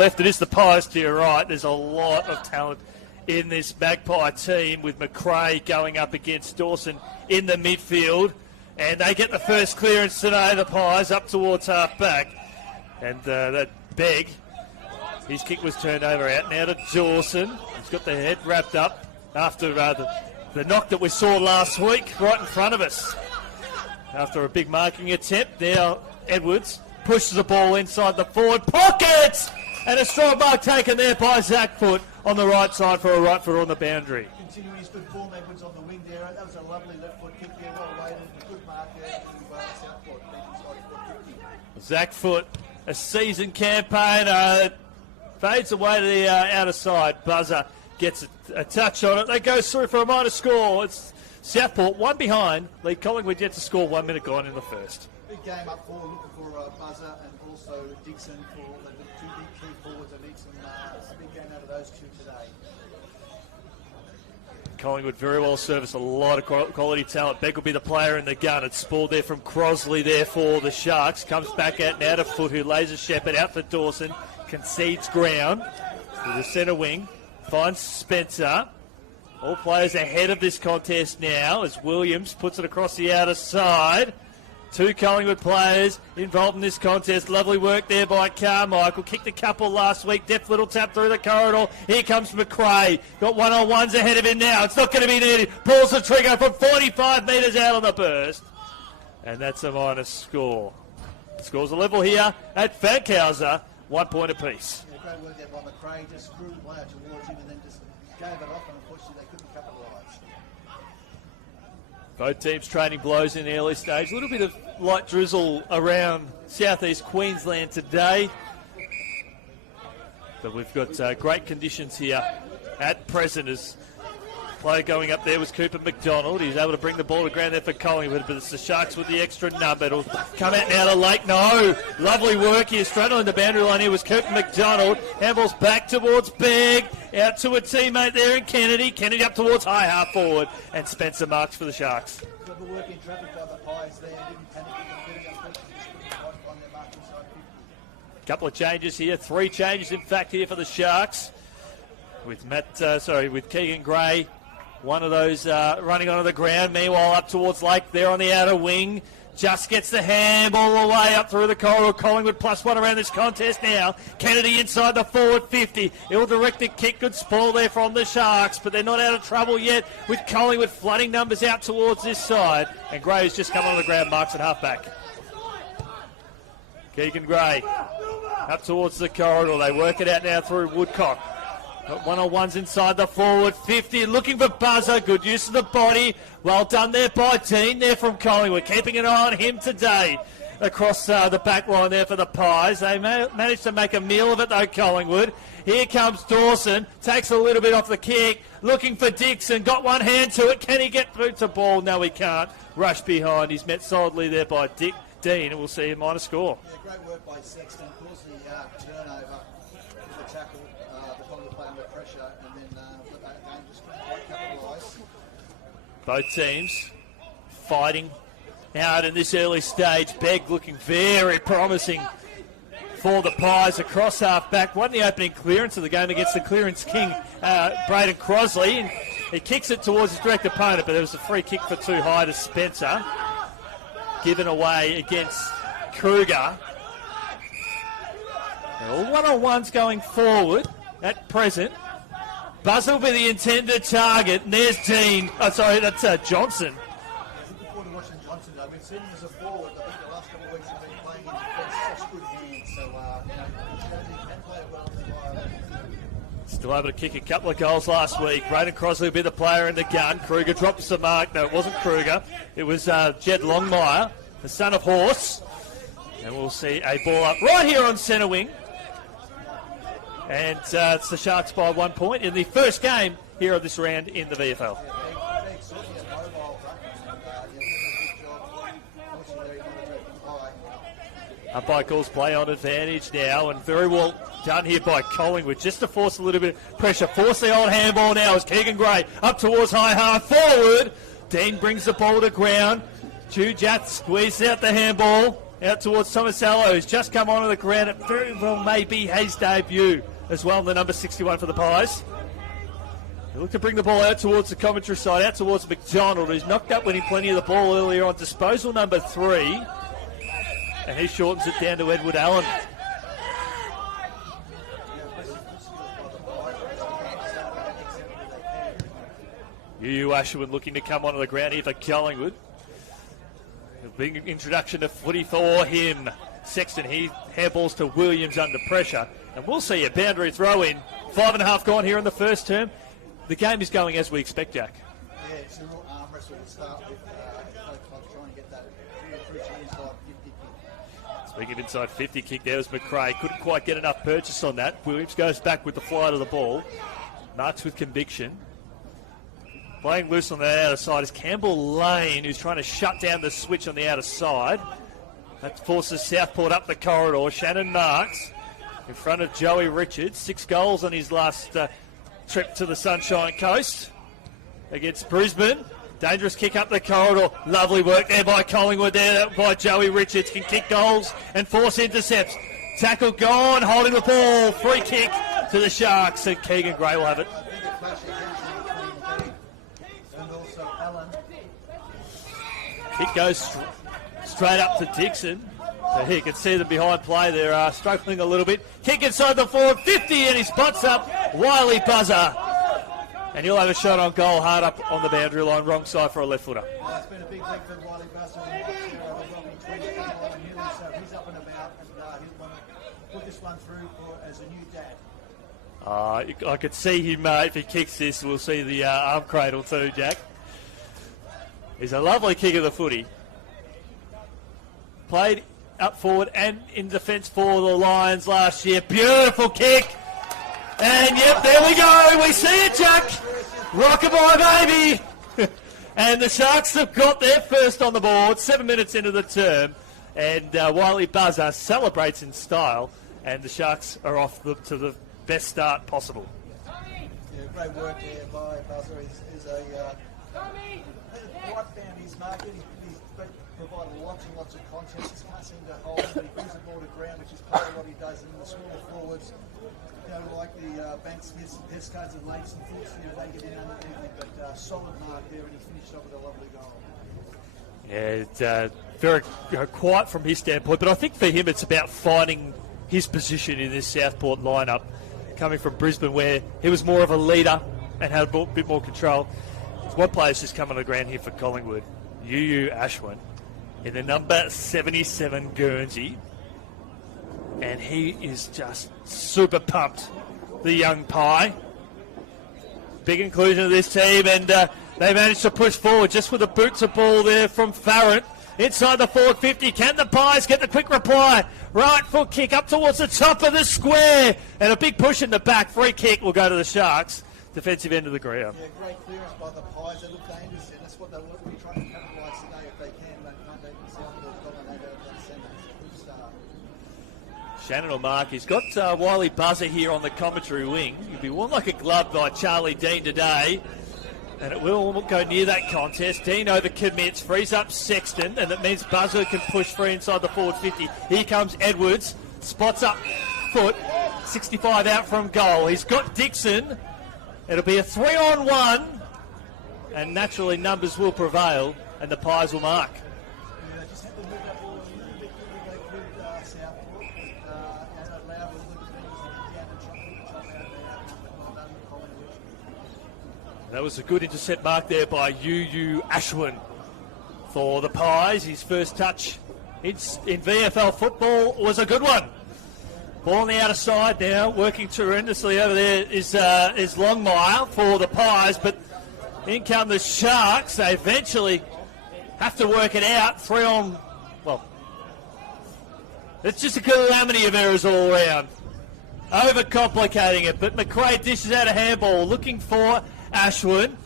Left, it is the Pies to your right. There's a lot of talent in this Magpie team with McRae going up against Dawson in the midfield. And they get the first clearance today, the Pies, up towards half-back. And that Begg, his kick was turned over out now to Dawson. He's got the head wrapped up after the knock that we saw last week right in front of us. After a big marking attempt, now Edwards pushes the ball inside the forward pocket! And a strong mark taken there by Zach Foot on the right side for a right foot on the boundary. Continuing his good form, Edwards on the wing there. That was a lovely left foot kick there, well weighted. Good mark there to Southport. Zach Foot, a season campaigner, fades away to the outer side. Buzzer gets a touch on it. They go through for a minor score. It's Southport, one behind. Lead Collingwood yet to score 1 minute gone in the first. Big game up forward, looking for Buzzer and also Dixon for the two big key forwards. I need some big game out of those two today. Collingwood very well serviced, a lot of quality talent. Beck will be the player in the gun. It's spoiled there from Crosley there for the Sharks. Comes back out now to Foot, who lays a shepherd out for Dawson. Concedes ground to the centre wing. Finds Spencer. All players ahead of this contest now as Williams puts it across the outer side. Two Collingwood players involved in this contest. Lovely work there by Carmichael. Kicked a couple last week. Deft little tap through the corridor. Here comes McRae. Got one-on-ones ahead of him now. It's not going to be needed. Pulls the trigger from 45 metres out on the burst. And that's a minus score. Scores a level here at Fankhauser. 1 point apiece. Yeah, great work there by McRae. Just screwed the player towards him and then just gave it off, and unfortunately they couldn't capitalise. Both teams trading blows in the early stage. A little bit of light drizzle around southeast Queensland today. But we've got great conditions here at present. As player going up there was Cooper McDonald. He's able to bring the ball to ground there for Collingwood, but it's the Sharks with the extra number. It'll come out now to Lake. No, lovely work here. Straddling the boundary line here was Cooper McDonald. Handballs back towards Begg. Out to a teammate there in Kennedy. Kennedy up towards high half forward. And Spencer marks for the Sharks. Good work in traffic by the Pies there. Didn't panic in the on their marking side. Couple of changes here. 3 changes, in fact, here for the Sharks. With with Keegan Gray. One of those running onto the ground. Meanwhile, up towards Lake there on the outer wing. Just gets the handball all the way up through the corridor. Collingwood +1 around this contest now. Kennedy inside the forward 50. He'll direct the kick. Good spoil there from the Sharks, but they're not out of trouble yet with Collingwood flooding numbers out towards this side. And Gray's just come on the ground, marks at half-back. Keegan Gray up towards the corridor. They work it out now through Woodcock. Got one-on-ones inside the forward 50, looking for Buzzer. Good use of the body. Well done there by Dean there from Collingwood. Keeping an eye on him today. Across the back line there for the Pies. They managed to make a meal of it though, Collingwood. Here comes Dawson. Takes a little bit off the kick. Looking for Dixon. Got one hand to it. Can he get through to ball? No, he can't. Rush behind. He's met solidly there by Dean, and we'll see a minor score. Yeah, great work by Sexton. Of course, the turnover, the tackle. The Collingwood playing under pressure, and then that game just quite capitalised. Both teams fighting out in this early stage. Begg looking very promising for the Pies across half-back. Won the opening clearance of the game against the clearance king, Braden Crosley. And he kicks it towards his direct opponent, but there was a free kick for too high to Spencer. Given away against Kruger. All one-on-ones going forward. At present, Buzzer will be the intended target. And there's Dean. Oh, sorry, that's Johnson. Looking forward to watching Johnson. I've been seeing him as a forward. I think the last couple of weeks he's been playing in defence, such good hands. So, he can play well. Still able to kick a couple of goals last week. Braden Crosley will be the player in the gun. Kruger drops the mark. No, it wasn't Kruger. It was Jed Longmire, the son of Horse. And we'll see a ball up right here on centre wing. And it's the Sharks by 1 point in the first game here of this round in the VFL. Umpire calls play on advantage now, and very well done here by Collingwood, just to force a little bit of pressure. Force the old handball now as Keegan Gray up towards high half forward. Dean brings the ball to ground. Jujat squeezes out the handball. Out towards Tomasello, who's just come onto the ground. It very well may be his debut as well, the number 61 for the Pies. They look to bring the ball out towards the commentary side, out towards McDonald, who's knocked up winning plenty of the ball earlier on. Disposal number 3. And he shortens it down to Edward Allen. UU Ashwood looking to come onto the ground here for Collingwood. A big introduction to footy for him. Sexton, he handballs to Williams under pressure. And we'll see a boundary throw in. 5.5 gone here in the first term. The game is going as we expect, Jack. Yeah, it's a real arm wrestle to start with. Both clubs trying to get that through to inside 50 kick. Speaking of inside 50 kick, there was McRae. Couldn't quite get enough purchase on that. Williams goes back with the flight of the ball. Marks with conviction. Playing loose on the outer side is Campbell Lane, who's trying to shut down the switch on the outer side. That forces Southport up the corridor. Shannon Marks in front of Joey Richards. 6 goals on his last trip to the Sunshine Coast against Brisbane. Dangerous kick up the corridor. Lovely work there by Collingwood, there by Joey Richards. Can kick goals and force intercepts. Tackle gone, holding the ball. Free kick to the Sharks, and Keegan Gray will have it. And also Allen. Kick goes straight up to Dixon. So he can see them behind play. They're struggling a little bit. Kick inside the forward 50, and he spots up Wiley Buzzer. And he'll have a shot on goal, hard up on the boundary line, wrong side for a left footer. Well, it's been a big week for Wiley Buzzer. He's up and about, and he'll want to put this one through as a new dad. I could see him, if he kicks this, we'll see the arm cradle too, Jack. He's a lovely kick of the footy. Played up forward and in defence for the Lions last year. Beautiful kick. And yep, there we go. We see it, Jack. Rockabye, baby. And the Sharks have got their first on the board, 7 minutes into the term. And Wiley Buzzer celebrates in style. And the Sharks are off to the best start possible. Yeah, great work there by Buzzer. He's right found his market. He's provided lots and lots of content. Just can't seem to hold. But he brings the ball to ground, which is part of what he does. And the smaller forwards, like the Bank Smiths, Descartes and Lates and Foots, they get in underneath it. But solid mark there, and he finished off with a lovely goal. Yeah, it's very quiet from his standpoint. But I think for him, it's about finding his position in this Southport lineup, coming from Brisbane, where he was more of a leader and had a bit more control. One player's just come on the ground here for Collingwood, UU Ashwin, in the number 77 Guernsey, and he is just super pumped, the young Pie. Big inclusion of this team, and they managed to push forward just with a boots of ball there from Farrant. Inside the forward 50, can the Pies get the quick reply? Right foot kick up towards the top of the square, and a big push in the back. Free kick will go to the Sharks. Defensive end of the ground. Yeah, great clearance by the Pies. They look dangerous, and that's what they'll be trying to capitalise today if they can. They can't let Southport dominate out of that centre. It's a good start. Shannon will mark. He's got Wiley Buzzer here on the commentary wing. He'll be worn like a glove by Charlie Dean today. And it will go near that contest. Dean overcommits, frees up Sexton, and that means Buzzer can push free inside the forward 50. Here comes Edwards. Spots up foot. 65 out from goal. He's got Dixon. It'll be a 3-on-1, and naturally numbers will prevail, and the Pies will mark. Yeah, they just had to move that ball a little bit quicker. They could Southport, and allow the defenders to get down and chop out there. Well done, Collingwood. That was a good intercept mark there by UU Ashwin for the Pies. His first touch in VFL football was a good one. Ball on the outer side now, working tremendously over there is Longmire for the Pies, but in come the Sharks. They eventually have to work it out. It's just a calamity of errors all around. Overcomplicating it, but McRae dishes out a handball, looking for Ashwin.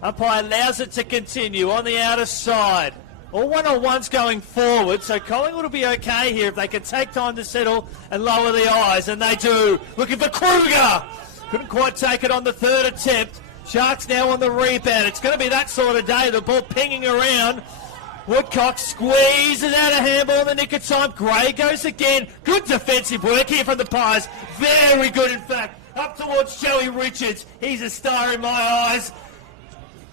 Umpire allows it to continue on the outer side. All one-on-ones going forward, so Collingwood will be okay here if they can take time to settle and lower the eyes, and they do. Looking for Kruger. Couldn't quite take it on the third attempt. Sharks now on the rebound. It's going to be that sort of day. The ball pinging around. Woodcock squeezes out a handball in the nick of time. Gray goes again. Good defensive work here from the Pies. Very good, in fact. Up towards Joey Richards. He's a star in my eyes.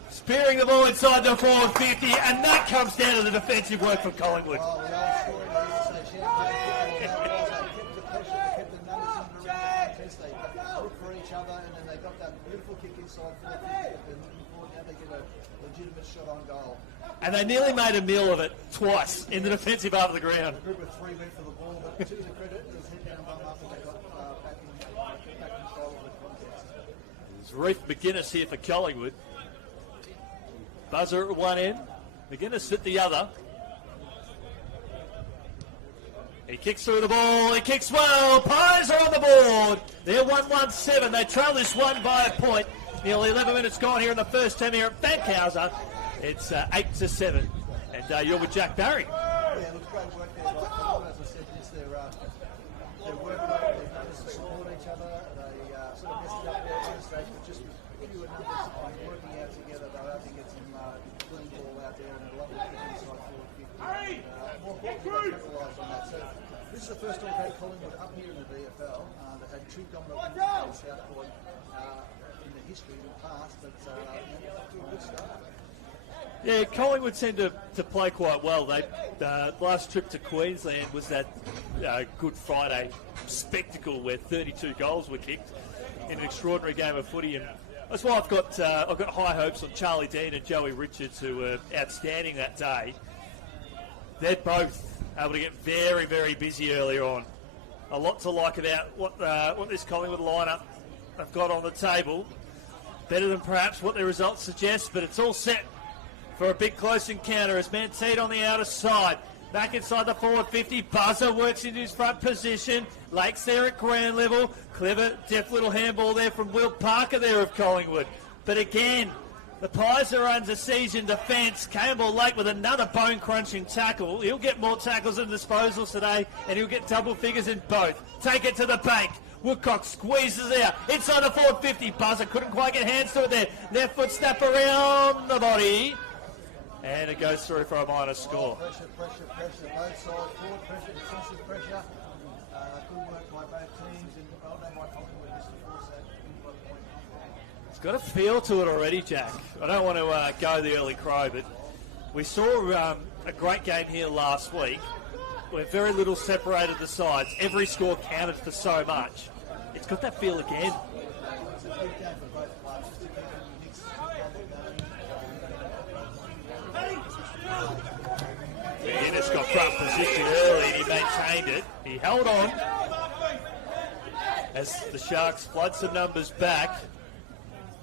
Spearing the ball inside the forward 50, and that comes down to the defensive work from Collingwood. Oh, the old story they used to say, they kept the pressure, they kept the numbers in the contest, they looked for each other, and then they got that beautiful kick inside 450 that they're looking for. Now they get a legitimate shot on goal. And they nearly made a meal of it twice in the defensive half of the ground. A group of three went for the ball, but to the credit, it was head down, bum up, and they got back control of the contest. It's Reef McGuinness here for Collingwood. Buzzer at one end, McGuinness at the other. He kicks through the ball, he kicks well, Pies are on the board. They're 1-1-7, they trail this one by a point. Nearly 11 minutes gone here in the first term here at Fankhauser. It's 8-7, and you're with Jack Barry. Yeah, look, great work there. As I said, it's their work rate. They've managed to support each other. They sort of messed it up there at one stage, but just with fewer numbers working out together, they were able to get some clean ball out there and a lovely kick inside forward 50. More importantly, they capitalised on that. So this is the first time we've had Collingwood up here in the VFL. They've had two dominant wins against Southport in the history in the past, but off to a good start. Yeah, Collingwood seemed to play quite well. They last trip to Queensland was that Good Friday spectacle where 32 goals were kicked in an extraordinary game of footy, and that's why I've got high hopes on Charlie Dean and Joey Richards, who were outstanding that day. They're both able to get very, very busy earlier on. A lot to like about what this Collingwood lineup have got on the table. Better than perhaps what their results suggest, but it's all set for a big close encounter as Mantine on the outer side. Back inside the forward 50. Buzzer works into his front position. Lake's there at ground level. Clever, deft little handball there from Will Parker there of Collingwood. But again, the Pies are under siege in defence. Campbell Lake with another bone-crunching tackle. He'll get more tackles and disposals today, and he'll get double figures in both. Take it to the bank. Woodcock squeezes out. Inside the forward 50. Buzzer couldn't quite get hands to it there. Left foot snap around the body. And it goes through for a minus score. Pressure, both sides. Forward pressure, defensive pressure. Good work by both teams, and well done by Collingwood just to force that point. It's got a feel to it already, Jack. I don't want to go the early crow, but we saw a great game here last week where very little separated the sides. Every score counted for so much. It's got that feel again. It's a big game for both clubs. Just to keep them mixed McGuinness got front position early and he maintained it. He held on as the Sharks flood some numbers back.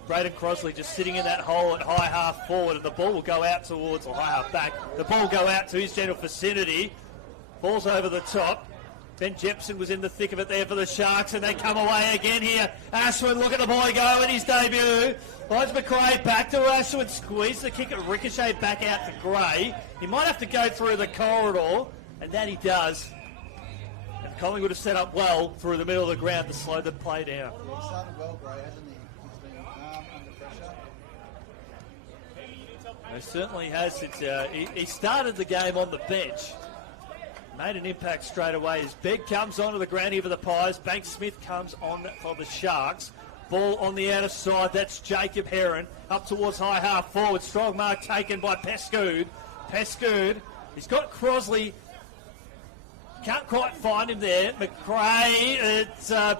Braden Crosley just sitting in that hole at high half forward, and the ball will go out towards, or high half back. The ball will go out to his general vicinity. Ball's over the top. Ben Jepson was in the thick of it there for the Sharks, and they come away again here. Ashwin, look at the boy go in his debut. Finds McRae back to Ashwin, squeeze the kick at ricochet back out to Gray. He might have to go through the corridor, and that he does. And Collingwood have set up well through the middle of the ground to slow the play down. He started well, Gray, hasn't he? He's been calm under pressure. He certainly has. He started the game on the bench. Made an impact straight away as Begg comes onto the ground here for the Pies. Banks Smith comes on for the Sharks. Ball on the outer side. That's Jacob Heron. Up towards high half forward. Strong mark taken by Pescood. Pescood. He's got Crosley. Can't quite find him there. McRae.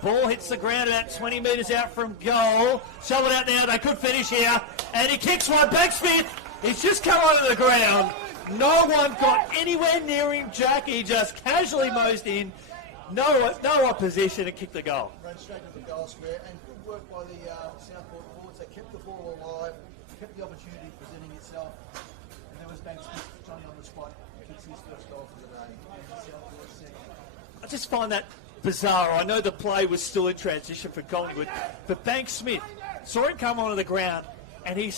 Ball hits the ground about 20 metres out from goal. Shove it out now. They could finish here. And he kicks one. Banks Smith. He's just come onto the ground. No one got anywhere near him, Jack. He just casually mosed in. No opposition and kicked the goal. Ran straight to the goal square, and good work by the Southport forwards. They kept the ball alive, kept the opportunity presenting itself. And there was Banks Smith, Johnny on the spot, kicks his first goal for the day. And Southport second. I just find that bizarre. I know the play was still in transition for Collingwood, but Banks Smith saw him come onto the ground, and he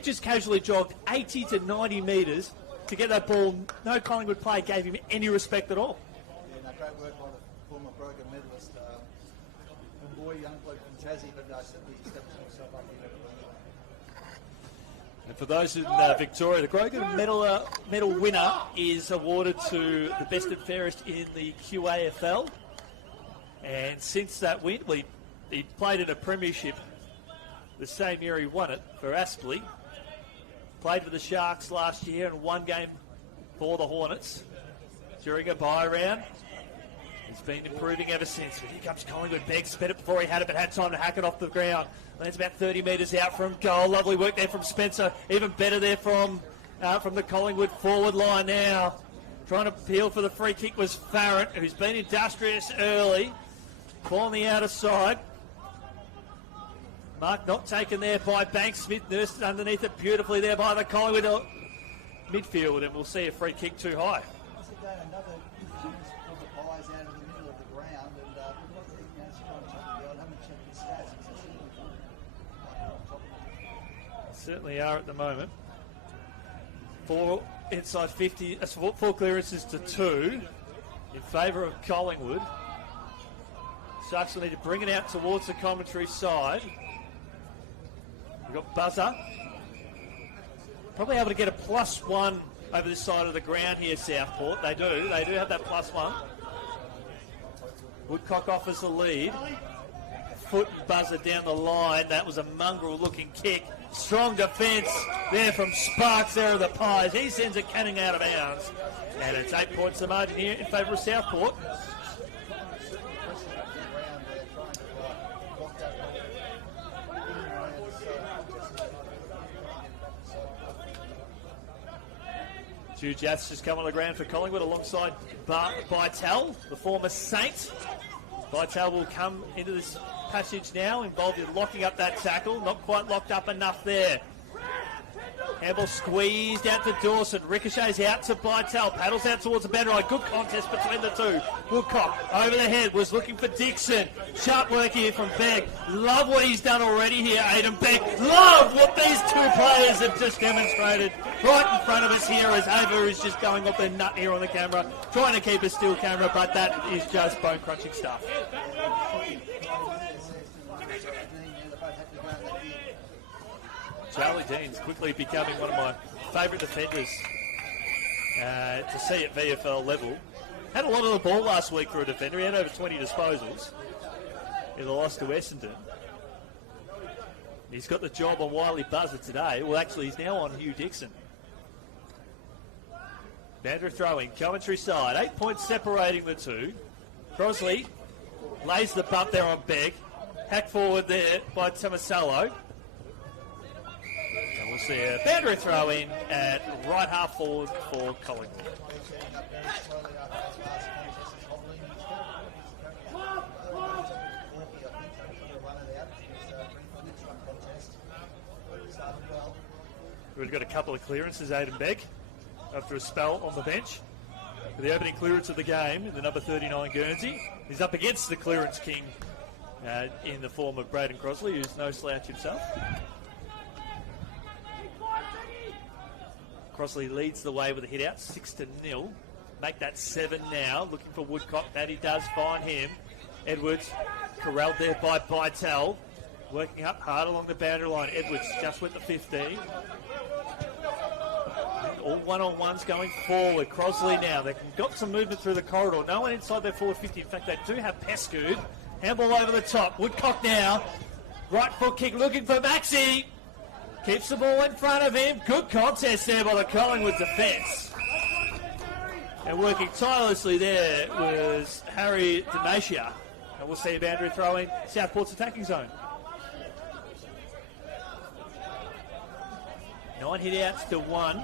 just casually jogged 80 to 90 metres to get that ball. No Collingwood play gave him any respect at all. Yeah, no, great work by the former Brogan medalist. Young bloke from Tassie, but certainly stepped himself up here. And for those in Victoria, the Grogan medal winner is awarded to the best and fairest in the QAFL. And since that win, he played in a premiership the same year he won it for Aspley. Played for the Sharks last year and one game for the Hornets during a bye round. He's been improving ever since. But here comes Collingwood. Begg sped it before he had it, but had time to hack it off the ground. Lands about 30 metres out from goal. Lovely work there from Spencer. Even better there from the Collingwood forward line now. Trying to appeal for the free kick was Farrant, who's been industrious early. Ball on the outer side. Mark not taken there by Banks. Smith nursed underneath it beautifully there by the Collingwood midfield, and we'll see a free kick too high. Once again, another pull the pies out of the middle of the ground, and haven't checked his stats. Certainly are at the moment. 4 inside 50, 4 clearances to 2 in favour of Collingwood. Sharks will need to bring it out towards the commentary side. We've got Buzzer. Probably able to get a +1 over this side of the ground here, Southport. They do have that +1. Woodcock offers the lead. Foot and Buzzer down the line. That was a mongrel-looking kick. Strong defence there from Sparks there of the Pies. He sends it canning out of bounds. And it's 8 points the margin here in favour of Southport. Jude Jath's just come on the ground for Collingwood alongside Bytel, the former Saint. Bytel will come into this passage now, involved in locking up that tackle. Not quite locked up enough there. Campbell squeezed out to Dawson. Ricochets out to Bytel. Paddles out towards the boundary line. Good contest between the two. Woodcock over the head was looking for Dixon. Sharp work here from Begg. Love what he's done already here, Aidan Begg. Love what these two players have just demonstrated right in front of us here as Ava is just going off their nut here on the camera. Trying to keep a still camera, but that is just bone-crunching stuff. Charlie Dean's quickly becoming one of my favourite defenders to see at VFL level. Had a lot of the ball last week for a defender. He had over 20 disposals in the loss to Essendon. He's got the job on Wiley Buzzer today. Well, actually, he's now on Hugh Dixon. Bandra throwing, commentary side. 8 points separating the two. Crosley lays the bump there on Begg. Hack forward there by Tomasello. And we'll see a boundary throw in at right half forward for Collingwood. We've got a couple of clearances, Aidan Begg, after a spell on the bench. For the opening clearance of the game in the number 39 Guernsey. He's up against the clearance king in the form of Braden Crosley, who's no slouch himself. Crosley leads the way with a hit out, 6-0. Make that 7 now. Looking for Woodcock. That he does find him. Edwards corralled there by Bytel. Working up hard along the boundary line. Edwards just with the 15. All one-on-ones going forward. Crosley now. They've got some movement through the corridor. No one inside their forward 50. In fact, they do have Pescood. Handball over the top. Woodcock now. Right foot kick looking for Maxi. Keeps the ball in front of him. Good contest there by the Collingwood defence. And working tirelessly there was Harry Denacia. And we'll see a boundary throw in Southport's attacking zone. 9 hit outs to 1.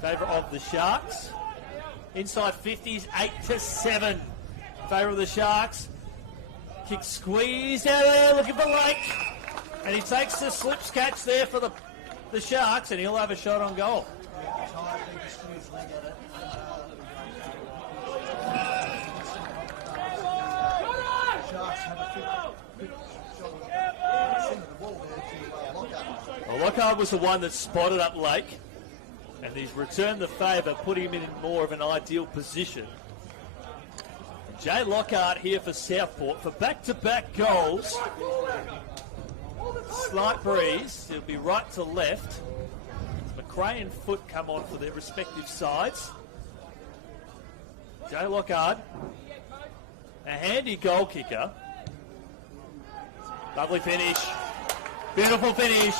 Favour of the Sharks. Inside 50s, 8-7. Favour of the Sharks. Kick squeezed out of there, looking for Lake. And he takes the slips catch there for the Sharks, and he'll have a shot on goal. Well, Lockhart was the one that spotted up Lake, and he's returned the favour, put him in more of an ideal position. Jay Lockhart here for Southport for back-to-back goals. Slight breeze. It'll be right to left. McRae and Foot come on for their respective sides. Joe Lockhart, a handy goal kicker. Lovely finish. Beautiful finish.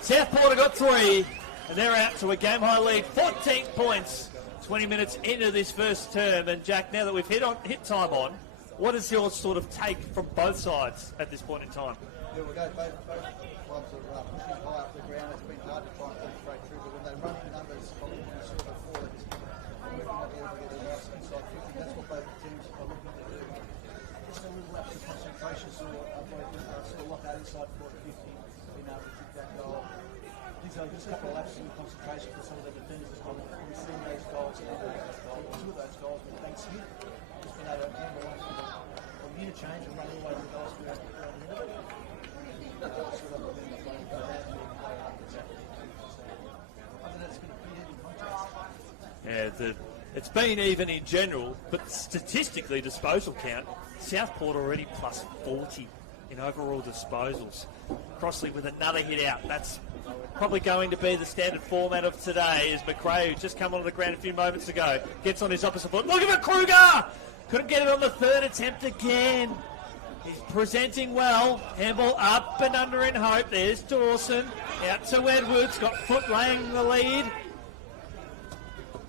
Southport have got 3, and they're out to a game-high lead. 14 points, 20 minutes into this first term. And Jack, now that we've hit time on, what is your sort of take from both sides at this point in time? Yeah, we'll go both clubs are pushing high up the ground. It's been hard to try and penetrate through, but when they run in numbers, Collingwood and sort of forwards, working on the able to get a nice inside 50. That's what both teams are looking to do. Just a little lapse of concentration, sort of lock out inside 40-50, being able to kick that goal. These are just a couple of lapses in concentration for some of the defenders as well. We've seen those goals, two of those goals with Ben Smith. Just been able to handle one from the interchange and run all over the goals throughout the middle. Yeah, it's been even in general, but statistically, disposal count, Southport already plus 40 in overall disposals. Crossley with another hit out. That's probably going to be the standard format of today, as McRae, who just come onto the ground a few moments ago, gets on his opposite foot. Look at Kruger! Couldn't get it on the third attempt again. He's presenting well. Handball up and under in hope. There's Dawson. Out to Edwards. Got Foot laying the lead.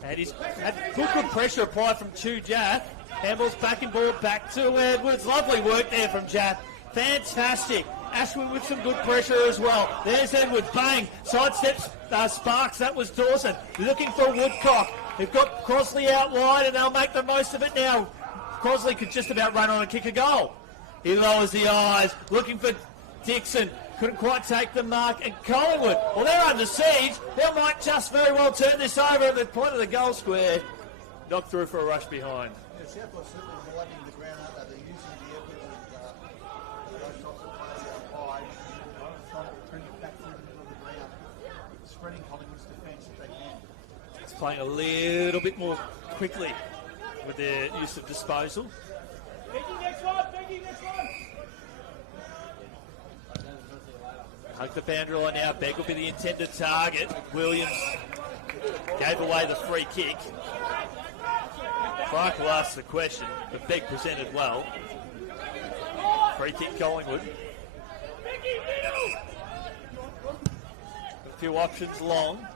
And he's had good pressure applied from Jack. Handball's back in ball. Back to Edwards. Lovely work there from Jack. Fantastic. Ashwin with some good pressure as well. There's Edwards. Bang. Sidesteps Sparks. That was Dawson. Looking for Woodcock. They've got Crossley out wide and they'll make the most of it now. Crossley could just about run on and kick a goal. He lowers the eyes, looking for Dixon. Couldn't quite take the mark. And Collingwood, well, they're under siege. They might just very well turn this over at the point of the goal square. Knocked through for a rush behind. Yeah, Southport certainly widening the ground, aren't they? They're using the Edwards and those types of players out wide, trying to bring it back through the middle of the ground, spreading Collingwood's defence if they can. It's playing a little bit more quickly with their use of disposal. Next one. Hug the boundary line now. Begg will be the intended target. Williams gave away the free kick. Clark will ask the question, but Begg presented well. Free kick Collingwood. A few options long.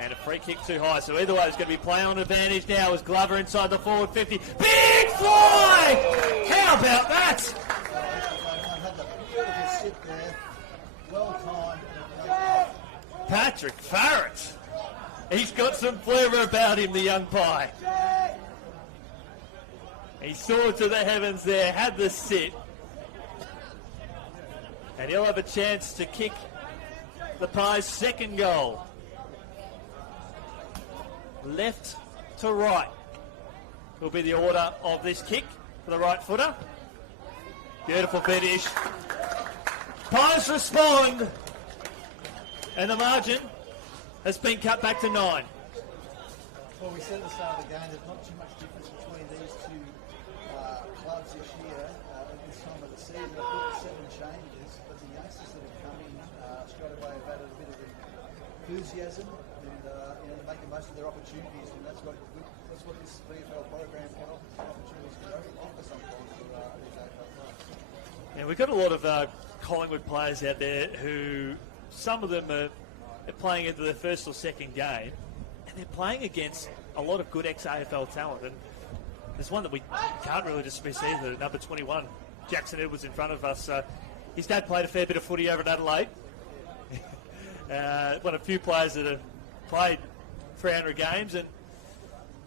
And a free kick too high. So either way, it's going to be play on advantage now as Glover inside the forward 50. Big fly! How about that? Patrick Farrett. He's got some flavour about him, the young pie. He soared to the heavens there, had the sit. And he'll have a chance to kick the Pies' second goal. Left to right will be the order of this kick for the right footer. Beautiful finish. Pies respond. And the margin has been cut back to 9. Well, we said at the start of the game there's not too much difference between these two clubs this year at this time of the season. They've got 7 changes, but the youngsters that have come in straight away have added a bit of enthusiasm and they're making most of their opportunities, and that's what this VFL program can offer. Opportunities can offer sometimes for these AFL clubs. Yeah, we've got a lot of Collingwood players out there who, some of them are playing into their first or second game, and they're playing against a lot of good ex-AFL talent. And there's one that we can't really dismiss either, number 21, Jackson Edwards in front of us. His dad played a fair bit of footy over at Adelaide. One of the few players that have played 300 games, and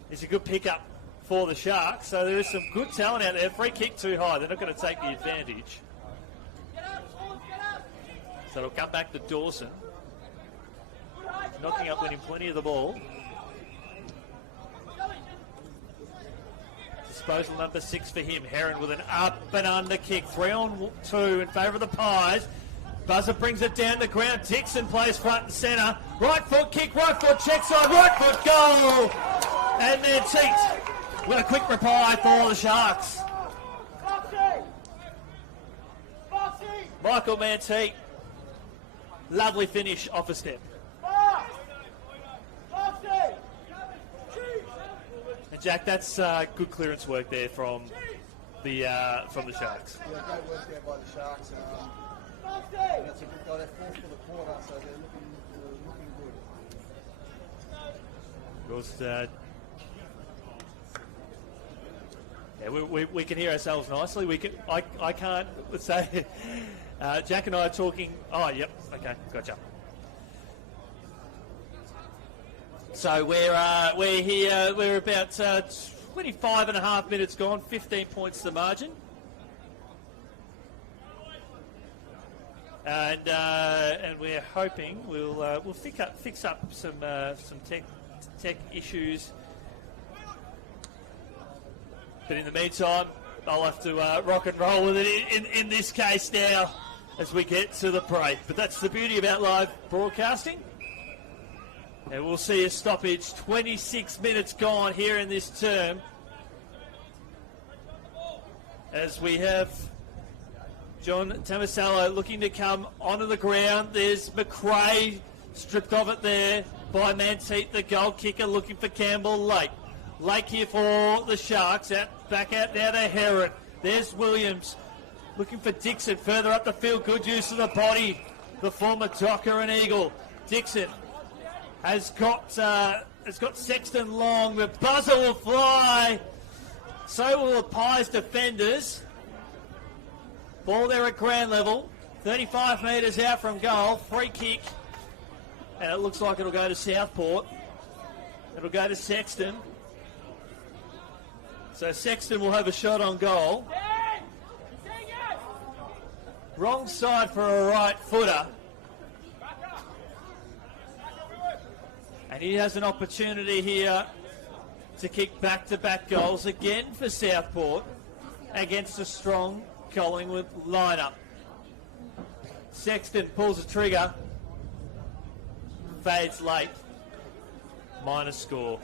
he's a good pickup for the Sharks. So there is some good talent out there. Free kick too high. They're not going to take the advantage. So it'll come back to Dawson. Knocking up, winning plenty of the ball. Disposal number 6 for him. Heron with an up and under kick. 3-on-2 in favour of the Pies. Buzzer brings it down the ground. Dixon plays front and centre. Right foot kick, right foot check side, right foot goal! And then Teat with a quick reply for the Sharks. Michael Manteet. Lovely finish off a step. And Jack, that's good clearance work there from the Sharks. Yeah, great work there by the Sharks. That's a good guy. They're fourth for the quarter, so they're looking good. Of course, yeah, we can hear ourselves nicely. We can. I can't say. Jack and I are talking. Oh, yep. Okay, gotcha. So we're here. We're about 25 and a half minutes gone. 15 points the margin. And we're hoping we'll fix up some tech issues. But in the meantime, I'll have to rock and roll with it in this case now as we get to the break. But that's the beauty about live broadcasting. And we'll see a stoppage. 26 minutes gone here in this term. As we have John Tomasello looking to come onto the ground. There's McRae stripped of it there by Manteet, the goal kicker, looking for Campbell Lake. Lake here for the Sharks. Back out now to Heron. There's Williams looking for Dixon further up the field. Good use of the body. The former Docker and Eagle. Dixon has got Sexton long. The buzzer will fly. So will the Pies defenders. Ball there at ground level. 35 metres out from goal. Free kick. And it looks like it'll go to Southport. It'll go to Sexton. So Sexton will have a shot on goal. Wrong side for a right footer. And he has an opportunity here to kick back-to-back goals again for Southport against a strong Collingwood lineup. Sexton pulls the trigger. Fades late. Minor score.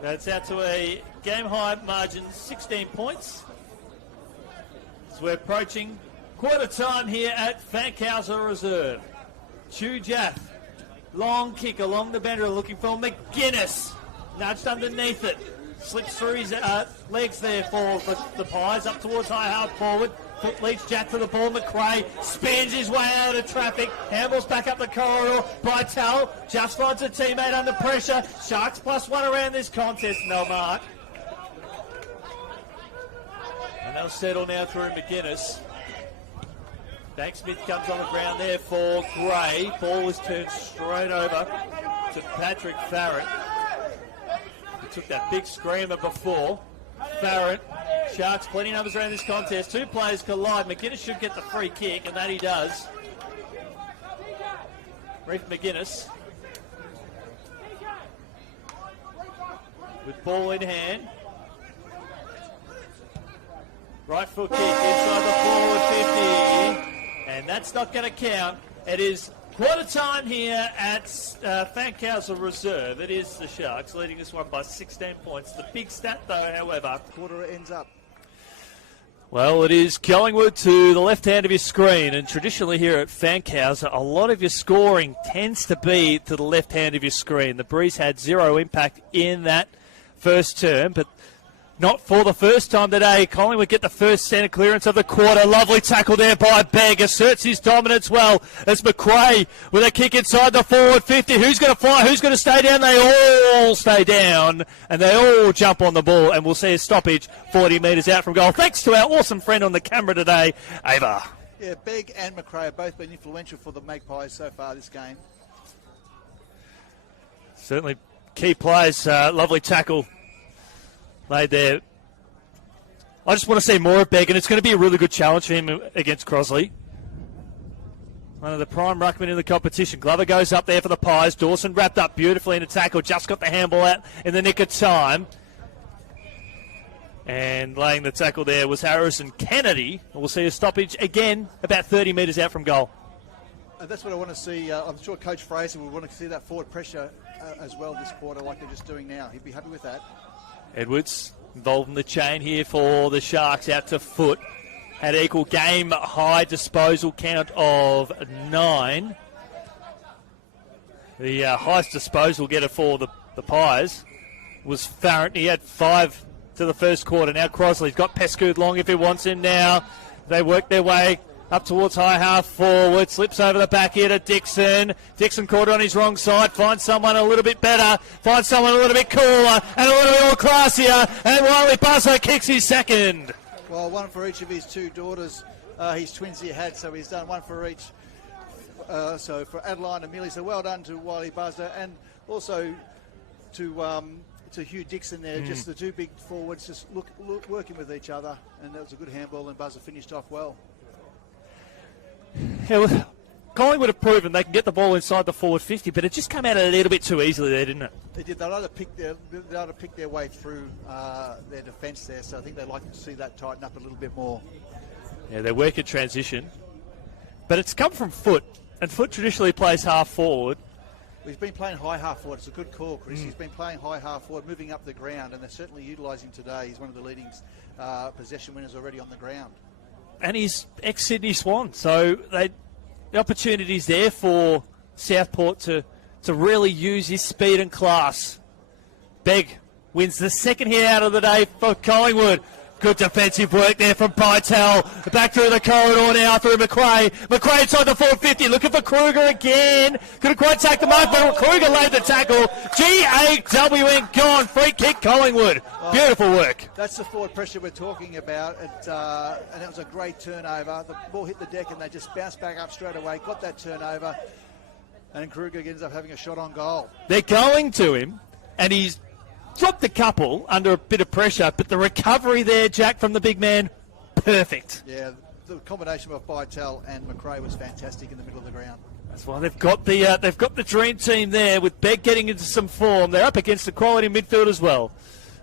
That's out to a game-high margin, 16 points. So we're approaching quarter time here at Fankhauser Reserve. Chu Jaff, long kick along the boundary, looking for McGuinness. Nudged underneath it. Slips through his legs there for the Pies, up towards high half forward. Foot leads Jack to the ball. McRae spins his way out of traffic. Handles back up the corridor. Bytel just finds a teammate under pressure. Sharks +1 around this contest. No mark. And they'll settle now through McGuinness. Banksmith comes on the ground there for Gray. Ball is turned straight over to Patrick Farrett. He took that big screamer before. Farrett. Sharks plenty of numbers around this contest. Two players collide. McGuinness should get the free kick, and that he does. Reef McGuinness. With ball in hand. Right foot kick inside the forward 50. And that's not going to count. It is quarter time here at Fankhauser Reserve. It is the Sharks leading this one by 16 points. The big stat, though, however. Quarter ends up. Well, it is Collingwood to the left hand of your screen, and traditionally here at Fankhauser, a lot of your scoring tends to be to the left hand of your screen. The breeze had zero impact in that first term, but not for the first time today. Collingwood get the first centre clearance of the quarter. Lovely tackle there by Begg. Asserts his dominance well as McRae with a kick inside the forward 50. Who's going to fly? Who's going to stay down? They all stay down and they all jump on the ball, and we'll see a stoppage 40 metres out from goal. Thanks to our awesome friend on the camera today, Ava. Yeah, Begg and McRae have both been influential for the Magpies so far this game. Certainly key players. Lovely tackle laid there. I just want to see more of Begg, and it's going to be a really good challenge for him against Crosley. One of the prime ruckmen in the competition. Glover goes up there for the Pies. Dawson wrapped up beautifully in a tackle. Just got the handball out in the nick of time. And laying the tackle there was Harrison Kennedy. We'll see a stoppage again about 30 metres out from goal. That's what I want to see. I'm sure Coach Fraser will want to see that forward pressure as well this quarter like they're just doing now. He'd be happy with that. Edwards involved in the chain here for the Sharks, out to foot. had an equal game high disposal count of 9. The highest disposal getter for the Pies was Farrant. He had 5 to the first quarter. Now Crosley's got Pescoud long if he wants him now. They work their way up towards high half forward, slips over the back here to Dixon. Dixon caught on his wrong side, finds someone a little bit better, finds someone a little bit cooler and a little bit more classier, and Wiley Basso kicks his second. Well, one for each of his 2 daughters. His twins he had, so he's done one for each. So for Adeline and Millie, so well done to Wiley Buzzer, and also to Hugh Dixon there, just the 2 big forwards just look working with each other, and that was a good handball, and Buzzer finished off well. Yeah, well, Collingwood have proven they can get the ball inside the forward 50, but it just came out a little bit too easily there, didn't it? They did. They'd either pick their way through their defence there, so I think they'd like to see that tighten up a little bit more. Yeah, they work in transition, but it's come from Foot, and Foot traditionally plays half forward. He's been playing high half forward. It's a good call, Chris. He's been playing high half forward, moving up the ground, and they're certainly utilising today. He's one of the leading possession winners already on the ground. And he's ex-Sydney Swan, so the opportunity's there for Southport to really use his speed and class. Begg wins the second hit out of the day for Collingwood. Good defensive work there from Bytel. Back through the corridor now through McRae. McRae inside the 450, looking for Kruger again. Couldn't quite take the mark, but Kruger laid the tackle. GAWN gone. Free kick Collingwood. Beautiful work. That's the forward pressure we're talking about. And it was a great turnover. The ball hit the deck and they just bounced back up straight away. Got that turnover. And Kruger ends up having a shot on goal. They're going to him, and he's dropped a couple under a bit of pressure, but the recovery there, Jack, from the big man, perfect. Yeah, the combination of Bytel and McRae was fantastic in the middle of the ground. That's why they've got the dream team there, with Begg getting into some form. They're up against the quality midfield as well.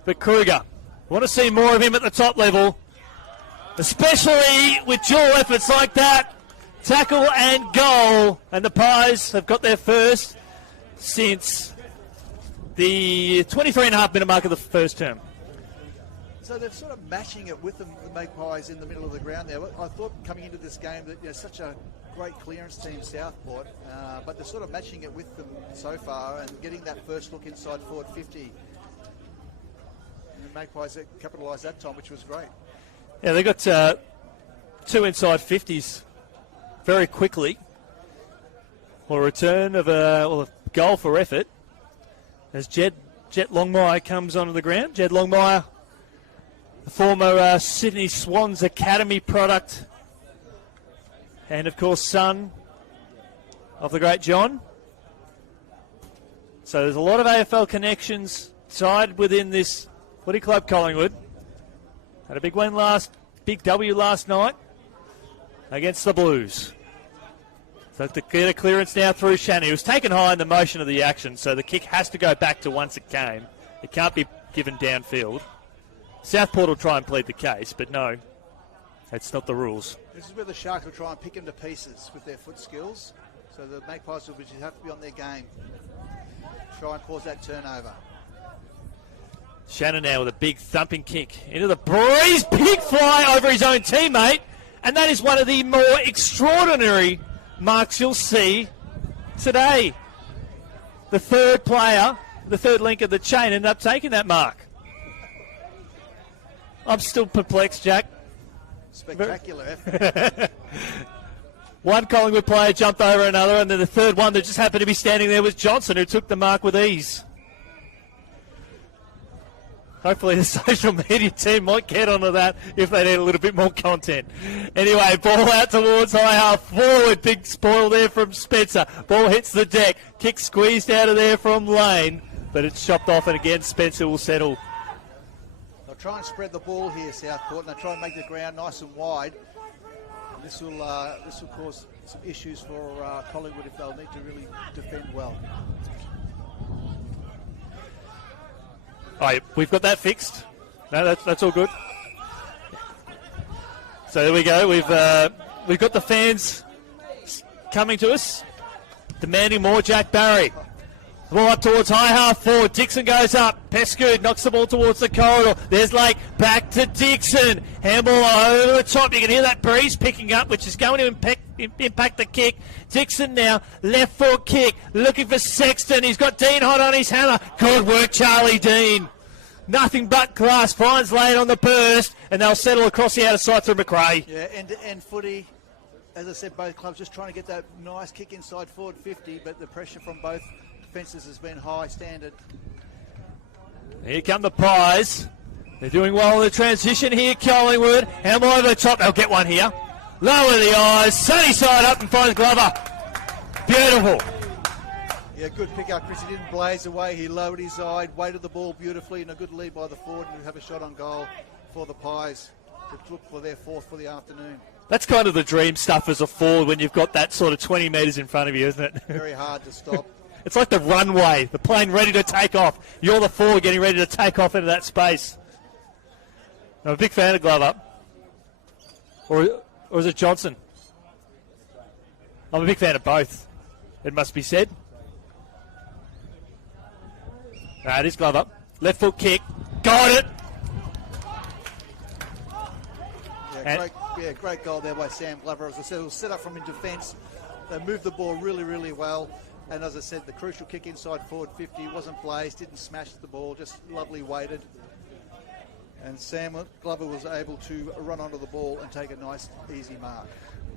But Kruger, want to see more of him at the top level, especially with dual efforts like that. Tackle and goal, and the Pies have got their first since the 23.5-minute mark of the first term. So they're sort of matching it with the Magpies in the middle of the ground there. I thought coming into this game that such a great clearance team, Southport, but they're sort of matching it with them so far and getting that first look inside forward 50. And the Magpies capitalised that time, which was great. Yeah, they got 2 inside 50s very quickly. Or a return of a goal for effort. As Jet Longmire comes onto the ground. Jed Longmire, the former Sydney Swans Academy product, and of course son of the great John. So there's a lot of AFL connections tied within this footy club, Collingwood. Had a big big W last night against the Blues. So to get a clearance now through Shannon. He was taken high in the motion of the action, so the kick has to go back to once it came. It can't be given downfield. Southport will try and plead the case, but no, that's not the rules. This is where the Sharks will try and pick him to pieces with their foot skills. So the Magpies will just have to be on their game. Try and cause that turnover. Shannon now with a big thumping kick into the breeze. Big fly over his own teammate. And that is one of the more extraordinary marks you'll see today. The third player, the third link of the chain, ended up taking that mark. I'm still perplexed, Jack. Spectacular effort. One Collingwood player jumped over another, and then the third one that just happened to be standing there was Johnson, who took the mark with ease. Hopefully the social media team might get onto that if they need a little bit more content. Anyway, ball out towards high half forward. Big spoil there from Spencer. Ball hits the deck. Kick squeezed out of there from Lane. But it's chopped off, and again Spencer will settle. They'll try and spread the ball here, Southport, and they'll try and make the ground nice and wide. This will cause some issues for Collingwood if they'll need to really defend well. Oh, yeah, we've got that fixed. No, that's all good. So there we go. We've got the fans coming to us, demanding more. Jack Barry. Ball up towards high half forward. Dixon goes up. Pescood knocks the ball towards the corridor. There's Lake. Back to Dixon. Handball over the top. You can hear that breeze picking up, which is going to impact the kick. Dixon now. Left foot kick. Looking for Sexton. He's got Dean hot on his hammer. Good work, Charlie Dean. Nothing but class. Finds Lane on the burst, and they'll settle across the outer side through McRae. Yeah, end-to-end footy. As I said, both clubs just trying to get that nice kick inside forward 50, but the pressure from both defences has been high standard. Here come the Pies. They're doing well in the transition here, Collingwood. Handball over the top. They'll get one here. Lower the eyes. Sunny side up and finds Glover. Beautiful. Yeah, good pick up, Chris. He didn't blaze away. He lowered his eye, weighted the ball beautifully, and a good lead by the forward, and have a shot on goal for the Pies to look for their fourth for the afternoon. That's kind of the dream stuff as a forward when you've got that sort of 20 metres in front of you, isn't it? Very hard to stop. It's like the runway, the plane ready to take off. You're the forward getting ready to take off into that space. I'm a big fan of Glover. Or is it Johnson? I'm a big fan of both, it must be said. It is Glover. Left foot kick. Got it! Great goal there by Sam Glover. As I said, it was set up from in defence. They moved the ball really, really well. And as I said, the crucial kick inside forward 50 wasn't blazed, didn't smash the ball, just lovely weighted. And Sam Glover was able to run onto the ball and take a nice, easy mark.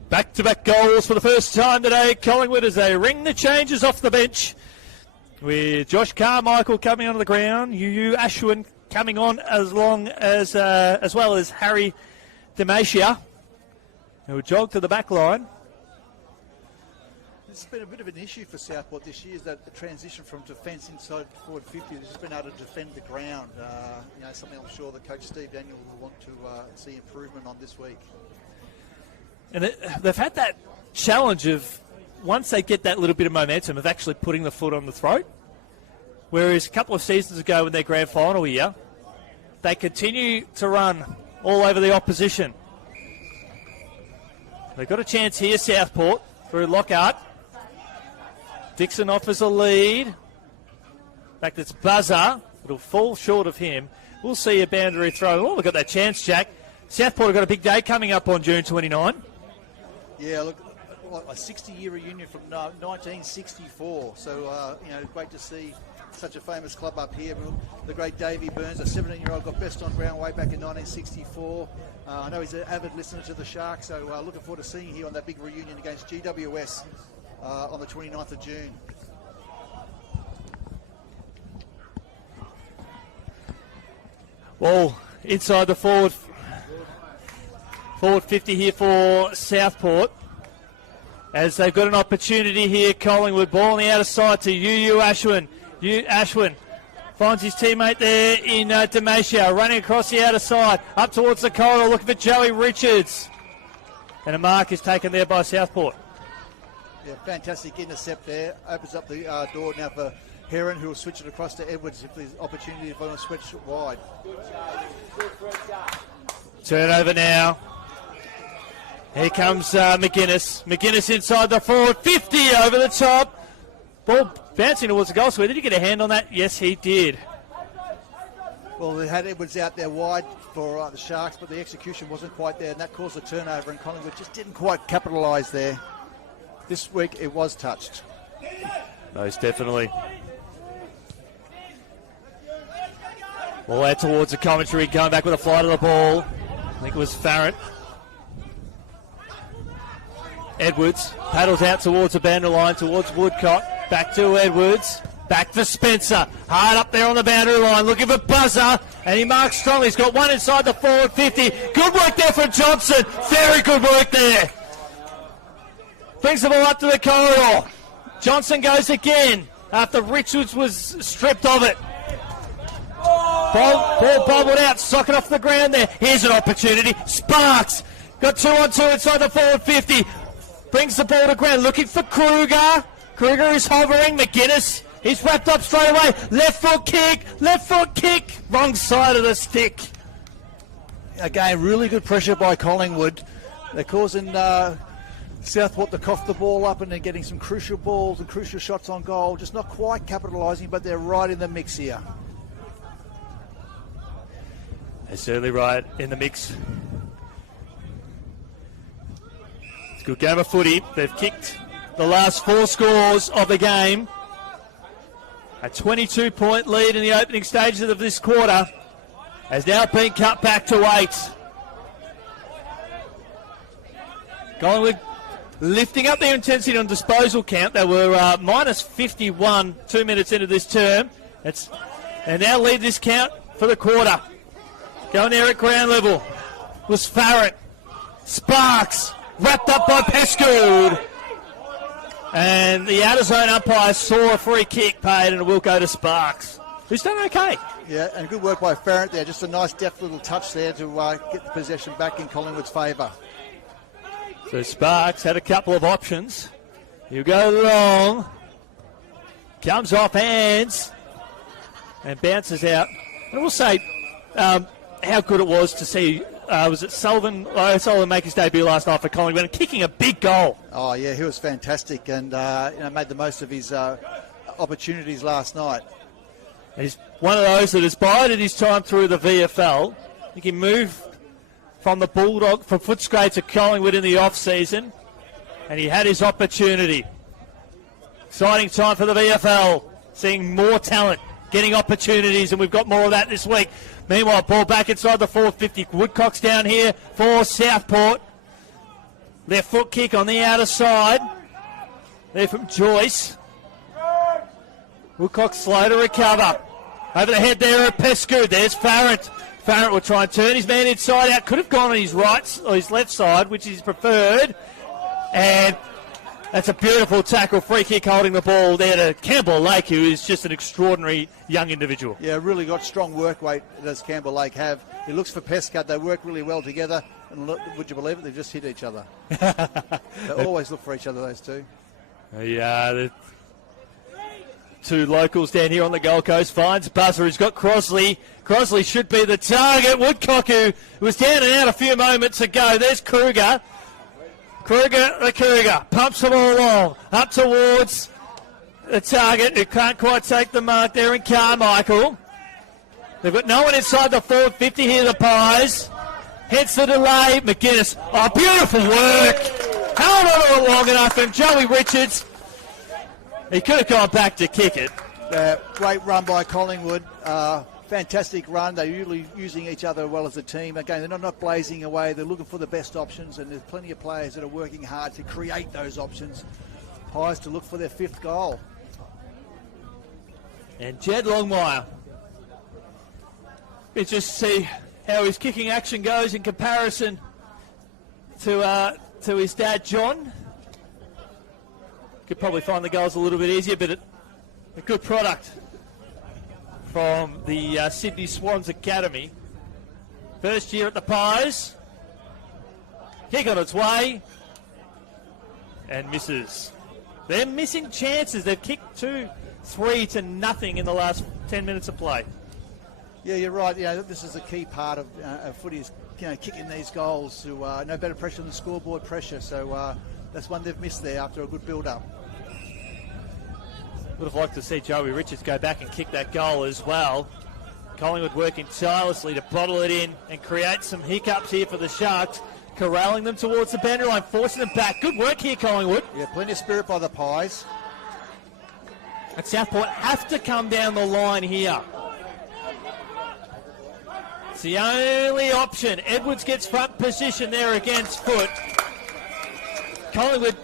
Back-to-back goals for the first time today, Collingwood, as they ring the changes off the bench. With Josh Carmichael coming onto the ground, Yu Ashwin coming on as well as Harry Demacia, who jog to the back line. It's been a bit of an issue for Southport this year, is that the transition from defence inside forward 50, they've just been able to defend the ground. Something I'm sure that Coach Steve Daniel will want to see improvement on this week. And they've had that challenge of, once they get that little bit of momentum, of actually putting the foot on the throat. Whereas a couple of seasons ago in their grand final year, they continue to run all over the opposition. They've got a chance here, Southport, through Lockhart. Dixon offers a lead. In fact, it's Buzzer. It'll fall short of him. We'll see a boundary throw. Oh, we've got that chance, Jack. Southport have got a big day coming up on June 29. Yeah, look, a 60-year reunion from 1964. So, great to see such a famous club up here. The great Davey Burns, a 17-year-old, got best on ground way back in 1964. I know he's an avid listener to the Sharks, so looking forward to seeing him here on that big reunion against GWS on the 29th of June. Well, inside the forward 50 here for Southport, as they've got an opportunity here. Collingwood, ball on the outer side to Yu Ashwin. Ashwin finds his teammate there in Demacia, running across the outer side, up towards the corridor, looking for Joey Richards. And a mark is taken there by Southport. Yeah, fantastic intercept there. Opens up the door now for Heron, who will switch it across to Edwards if there's opportunity if they want to switch it wide. Turnover now. Here comes McGuinness. McGuinness inside the forward 50 over the top. Ball bouncing towards the goal square. Did he get a hand on that? Yes, he did. Well, they had Edwards out there wide for the Sharks, but the execution wasn't quite there, and that caused a turnover, and Collingwood just didn't quite capitalise there. This week it was touched. Most definitely. Ball out towards the commentary, going back with a flight of the ball. I think it was Farrant. Edwards paddles out towards the boundary line, towards Woodcock. Back to Edwards. Back to Spencer. Hard up there on the boundary line, looking for Buzzer. And he marks strongly. He's got one inside the forward 50. Good work there from Johnson. Very good work there. Brings the ball up to the corridor. Johnson goes again after Richards was stripped of it. Ball bobbled out, socking off the ground there. Here's an opportunity. Sparks got 2-on-2 inside the forward 50. Brings the ball to ground, looking for Kruger. Kruger is hovering. McGuinness, he's wrapped up straight away. Left foot kick. Wrong side of the stick. Again, really good pressure by Collingwood. They're causing Southport to cough the ball up and they're getting some crucial balls and crucial shots on goal. Just not quite capitalising, but they're right in the mix here. They're certainly right in the mix. It's a good game of footy. They've kicked the last 4 scores of the game. A 22-point lead in the opening stages of this quarter has now been cut back to 8. Collingwood lifting up their intensity on disposal count. They were minus 51 2 minutes into this term. They now lead this count for the quarter. Going there at ground level was Farrett. Sparks wrapped up by Pescood. And the outer zone umpire saw a free kick paid and it will go to Sparks, who's done okay. Yeah, and good work by Farrett there. Just a nice deft little touch there to get the possession back in Collingwood's favour. So Sparks had a couple of options. You go long. Comes off hands. And bounces out. And I will say how good it was to see, was it Sullivan make his debut last night for Collingwood and kicking a big goal. Oh, yeah, he was fantastic and made the most of his opportunities last night. He's one of those that has bided his time through the VFL. He can move from the Bulldog, from Footscray to Collingwood in the off-season, and he had his opportunity. Exciting time for the VFL, seeing more talent, getting opportunities, and we've got more of that this week. Meanwhile, ball back inside the 450. Woodcock's down here for Southport. Their foot kick on the outer side. There from Joyce. Woodcock slow to recover. Over the head there at Pescood. There's Farrett. Farrett will try and turn his man inside out. Could have gone on his right or his left side, which is preferred. And that's a beautiful tackle. Free kick holding the ball there to Campbell Lake, who is just an extraordinary young individual. Yeah, really got strong work rate, does Campbell Lake have. He looks for Pescood. They work really well together. And would you believe it? They've just hit each other. They always look for each other, those two. Yeah, the two locals down here on the Gold Coast. Finds buzzer. He's got Crosley. Crosley should be the target. Woodcock, who was down and out a few moments ago. There's Kruger. Kruger pumps the ball along. Up towards the target, who can't quite take the mark there in Carmichael. They've got no one inside the 450 here, the Pies. Hence the delay. McGuinness. Oh, beautiful work. Held on it long enough, and Joey Richards, he could have gone back to kick it. Great run by Collingwood. Fantastic run. They're usually using each other well as a team. Again, they're not blazing away. They're looking for the best options, and there's plenty of players that are working hard to create those options. Pies to look for their 5th goal. And Jed Longmire. Let's just see how his kicking action goes in comparison to his dad, John. Could probably find the goals a little bit easier, but a good product from the Sydney Swans Academy. First year at the Pies. Kick on its way. And misses. They're missing chances. They've kicked 2-3 to nothing in the last 10 minutes of play. Yeah, you're right. This is a key part of footy is kicking these goals to no better pressure than scoreboard pressure. So that's one they've missed there after a good build-up. Would have liked to see Joey Richards go back and kick that goal as well. Collingwood working tirelessly to bottle it in and create some hiccups here for the Sharks, corralling them towards the boundary line, forcing them back. Good work here, Collingwood. Yeah, plenty of spirit by the Pies. And Southport have to come down the line here. It's the only option. Edwards gets front position there against Foot. Collingwood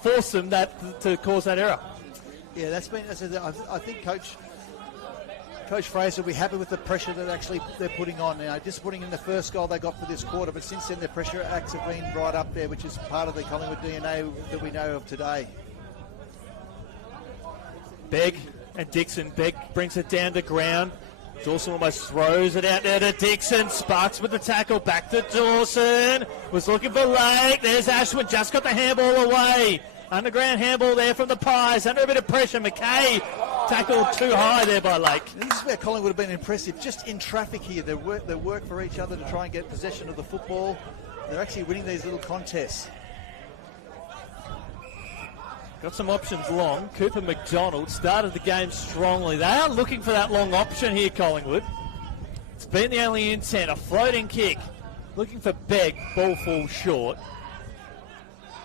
force them to cause that error. Yeah, I think Coach Fraser will be happy with the pressure that actually they're putting on now. Disappointing in the first goal they got for this quarter, but since then their pressure acts have been right up there, which is part of the Collingwood DNA that we know of today. Begg and Dixon. Begg brings it down to ground. Dawson almost throws it out there to Dixon. Sparks with the tackle. Back to Dawson. Was looking for Lake. There's Ashwin. Just got the handball away. Underground handball there from the Pies. Under a bit of pressure. McKay tackled too high there by Lake. This is where Collingwood have been impressive. Just in traffic here. They work for each other to try and get possession of the football. They're actually winning these little contests. Got some options long. Cooper McDonald started the game strongly. They are looking for that long option here, Collingwood. It's been the only intent, a floating kick. Looking for Begg, ball falls short.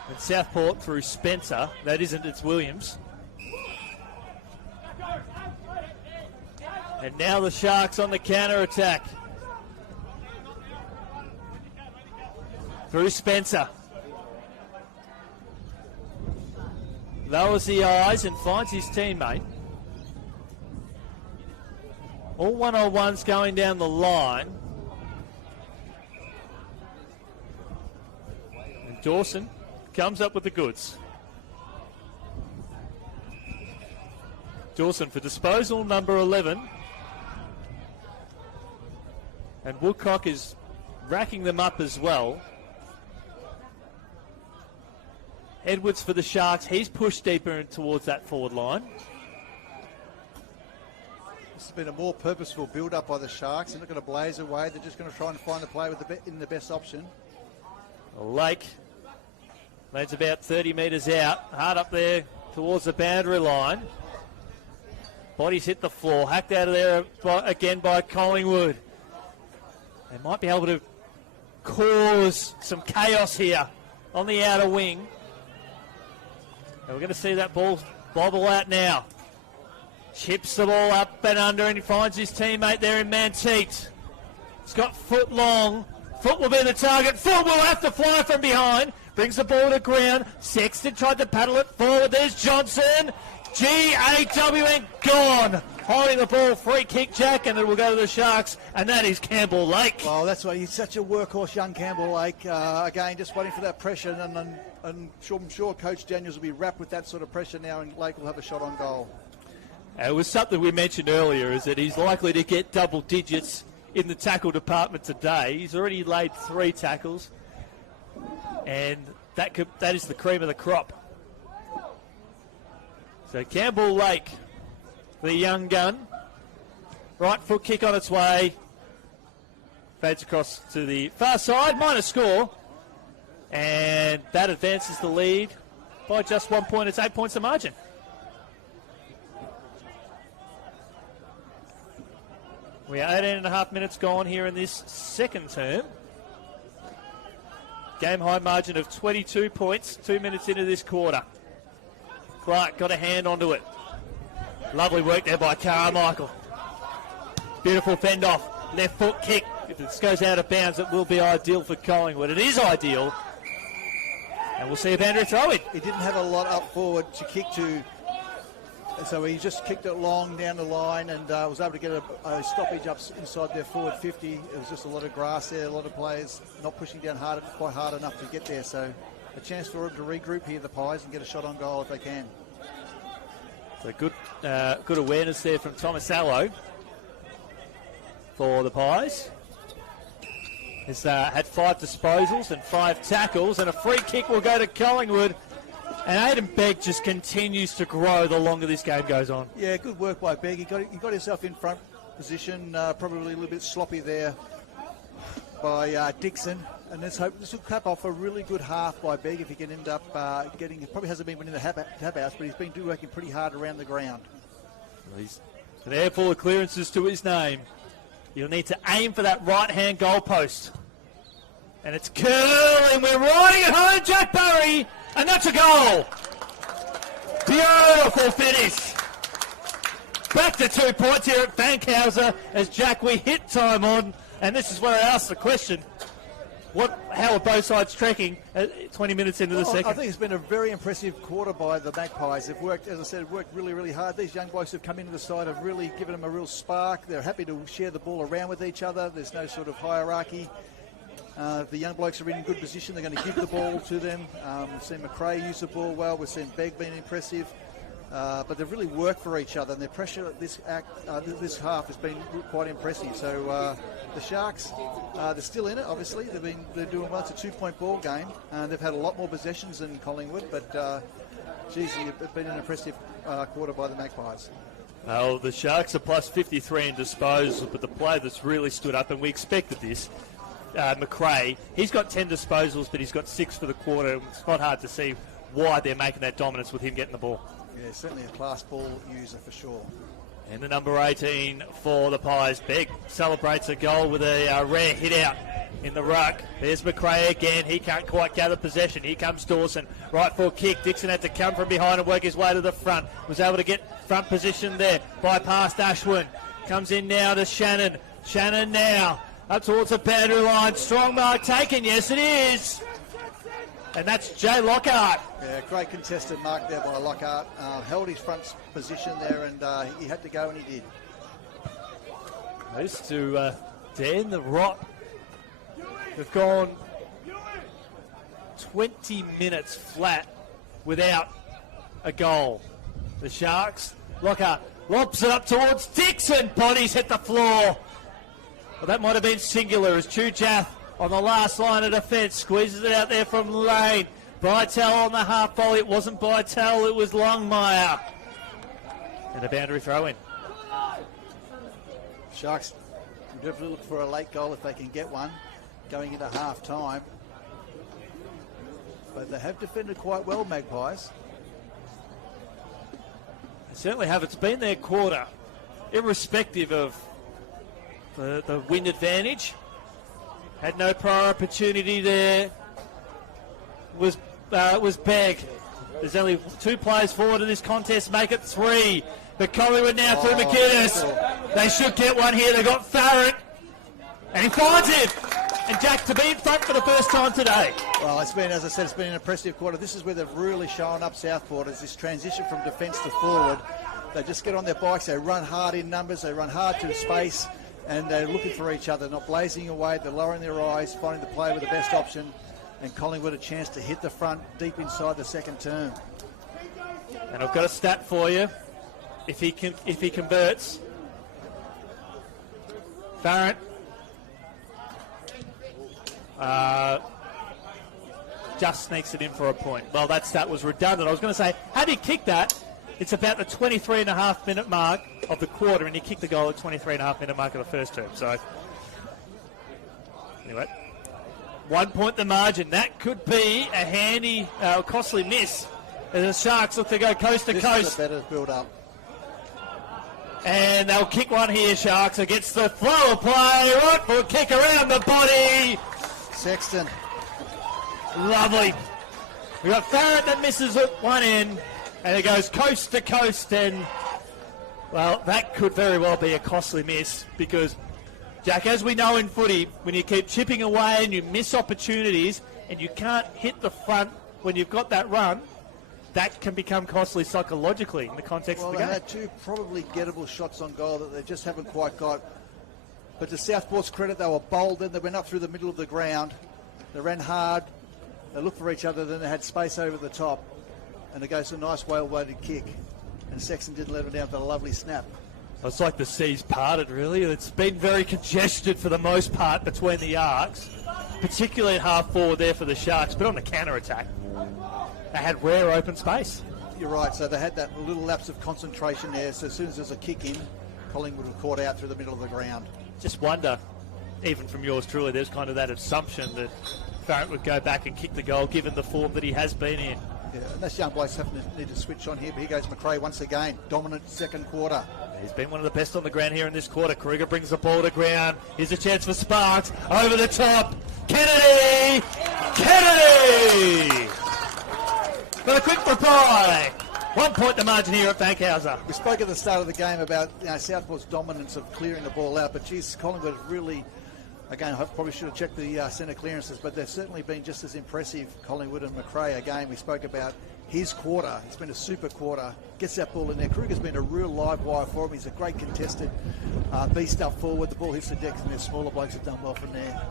And Southport through Spencer. That isn't, it's Williams. And now the Sharks on the counter-attack. Through Spencer. Lowers the eyes and finds his teammate. All one-on-ones going down the line. And Dawson comes up with the goods. Dawson for disposal, number 11. And Woodcock is racking them up as well. Edwards for the Sharks. He's pushed deeper in towards that forward line. This has been a more purposeful build-up by the Sharks. They're not going to blaze away. They're just going to try and find the play with the best option. Lake lands about 30 metres out. Hard up there towards the boundary line. Bodies hit the floor. Hacked out of there again by Collingwood. They might be able to cause some chaos here on the outer wing. And we're going to see that ball bobble out now. Chips the ball up and under and he finds his teammate there in Manteet. He's got Foot long. Foot will be the target. Foot will have to fly from behind. Brings the ball to ground. Sexton tried to paddle it forward. There's Johnson. G-A-W-N gone. Holding the ball, free kick, Jack, and it will go to the Sharks, and that is Campbell Lake. Well, that's why he's such a workhorse, young Campbell Lake. Again, just waiting for that pressure, and I'm sure Coach Daniels will be wrapped with that sort of pressure now, and Lake will have a shot on goal. It was something we mentioned earlier, is that he's likely to get double digits in the tackle department today. He's already laid 3 tackles, and that is the cream of the crop. So Campbell Lake, the young gun, right foot kick on its way, fades across to the far side, minor score, and that advances the lead by just 1 point. It's 8 points the margin. We are 18.5 minutes gone here in this second term. Game high margin of 22 points, 2 minutes into this quarter. Clark got a hand onto it. Lovely work there by Carmichael. Beautiful fend off. Left foot kick. If this goes out of bounds, it will be ideal for Collingwood. It is ideal. And we'll see if Andrew throw it. He didn't have a lot up forward to kick to, so he just kicked it long down the line and was able to get a stoppage up inside their forward 50. It was just a lot of grass there, a lot of players not pushing down quite hard enough to get there. So a chance for them to regroup here, the Pies, and get a shot on goal if they can. So good awareness there from Thomas Allo for the Pies. He's had 5 disposals and 5 tackles, and a free kick will go to Collingwood. And Aiden Begg just continues to grow the longer this game goes on. Yeah, good work by Begg. He got himself in front position, probably a little bit sloppy there by Dixon. And let's hope this will cap off a really good half by Begg if he can end up getting. Probably hasn't been winning the tab house, but he's been working pretty hard around the ground. He's an airful of clearances to his name. You'll need to aim for that right-hand goalpost. And it's curling. We're riding it home, Jack Burry, and that's a goal. Beautiful finish. Back to 2 points here at Fankhauser as Jack, we hit time on, and this is where I asked the question. How are both sides tracking 20 minutes into the second? I think it's been a very impressive quarter by the Magpies. They've worked, as I said, really, really hard. These young blokes have come into the side, have really given them a real spark. They're happy to share the ball around with each other. There's no sort of hierarchy. The young blokes are in good position. They're going to give the ball to them. We've seen McRae use the ball well. We've seen Begg being impressive. But they've really worked for each other, and their pressure at this half has been quite impressive. So the Sharks, they're still in it. Obviously, they're doing well. It's a 2-point ball game, and they've had a lot more possessions than Collingwood. But it's been an impressive quarter by the Magpies. Well, the Sharks are plus 53 in disposals, but the player that's really stood up, and we expected this, McRae, he's got 10 disposals, but he's got 6 for the quarter. It's not hard to see why they're making that dominance with him getting the ball. Yeah, certainly a class ball user for sure. And the number 18 for the Pies. Begg celebrates a goal with a rare hit out in the ruck. There's McRae again. He can't quite gather possession. Here comes Dawson. Right foot kick. Dixon had to come from behind and work his way to the front. Was able to get front position there. Bypassed Ashwin. Comes in now to Shannon. Shannon now up towards the boundary line. Strong mark taken. Yes, it is. And that's Jay Lockhart. Yeah, great contested mark there by Lockhart. Held his front position there, and he had to go, and he did. Goes to Dan the Rot. They've gone 20 minutes flat without a goal. The Sharks. Lockhart lobs it up towards Dixon. Bodies hit the floor. Well, that might have been singular as Chujath on the last line of defence, squeezes it out there from Lane. Bytel on the half volley. It wasn't Bytel, it was Longmire. And a boundary throw in. Sharks will definitely look for a late goal if they can get one going into half time. But they have defended quite well, Magpies. They certainly have. It's been their quarter, irrespective of the wind advantage. Had no prior opportunity there. Was Begg. There's only 2 players forward in this contest, make it 3. But Collingwood now through McInnes. They should get one here. They got Farrett. And he finds it. And Jack to be in front for the first time today. Well, it's been, as I said, it's been an impressive quarter. This is where they've really shown up Southport, as this transition from defence to forward. They just get on their bikes, they run hard in numbers, they run hard to space, and they're looking for each other, not blazing away. They're lowering their eyes, finding the player with the best option, and Collingwood a chance to hit the front deep inside the second term. And I've got a stat for you. If he converts, Farrett just sneaks it in for a point. Well, that stat was redundant. I was going to say, had he kicked that, it's about the 23.5 minute mark of the quarter, and he kicked the goal at 23.5 minute mark of the first term. So, anyway, 1 point the margin. That could be a handy, costly miss as the Sharks look to go coast to coast. This is a better build-up. And they'll kick one here, Sharks, against the flow of play. Right foot kick around the body. Sexton. Lovely. We've got Farrett that misses at one end, and it goes coast to coast, and, well, that could very well be a costly miss because, Jack, as we know in footy, when you keep chipping away and you miss opportunities and you can't hit the front when you've got that run, that can become costly psychologically in the context of the game. Well, they had 2 probably gettable shots on goal that they just haven't quite got. But to Southport's credit, they were bold then. They went up through the middle of the ground. They ran hard. They looked for each other. Then they had space over the top. And it goes to a nice whale-weighted kick. And Sexton didn't let them down for a lovely snap. It's like the seas parted, really. It's been very congested for the most part between the arcs, particularly at half forward there for the Sharks. But on the counter-attack, they had rare open space. You're right. So they had that little lapse of concentration there. So as soon as there's a kick in, Collingwood were caught out through the middle of the ground. Just wonder, even from yours truly, there's kind of that assumption that Farrett would go back and kick the goal, given the form that he has been in. Yeah, and that's young blokes need to switch on here. But here goes McRae once again. Dominant second quarter. He's been one of the best on the ground here in this quarter. Kruger brings the ball to ground. Here's a chance for Sparks. Over the top. Kennedy! Kennedy! For a quick reply. 1 point the margin here at Fankhauser. We spoke at the start of the game about Southport's dominance of clearing the ball out, but geez, Collingwood really, again, I probably should have checked the centre clearances, but they've certainly been just as impressive, Collingwood and McRae. Again, we spoke about his quarter. It's been a super quarter. Gets that ball in there. Kruger's been a real live wire for him. He's a great contested beast up forward. The ball hits the deck, and their smaller blokes have done well from there.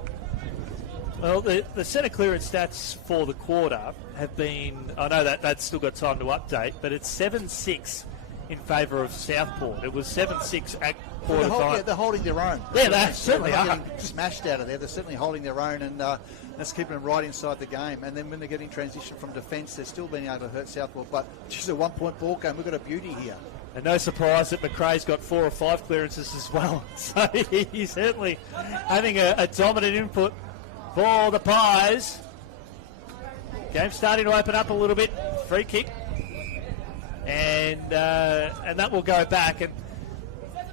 Well, the centre clearance stats for the quarter have been, I know that that's still got time to update, but it's 7-6 in favour of Southport. It was 7-6 at quarter time. Yeah, they're holding their own. Yeah, they certainly are. Getting smashed out of there. They're certainly holding their own, and that's keeping them right inside the game. And then when they're getting transition from defence, they're still being able to hurt Southport. But just a 1 point ball game. We've got a beauty here. And no surprise that McRae's got 4 or 5 clearances as well. So he's certainly having a dominant input for the Pies. Game starting to open up a little bit free kick. And that will go back. And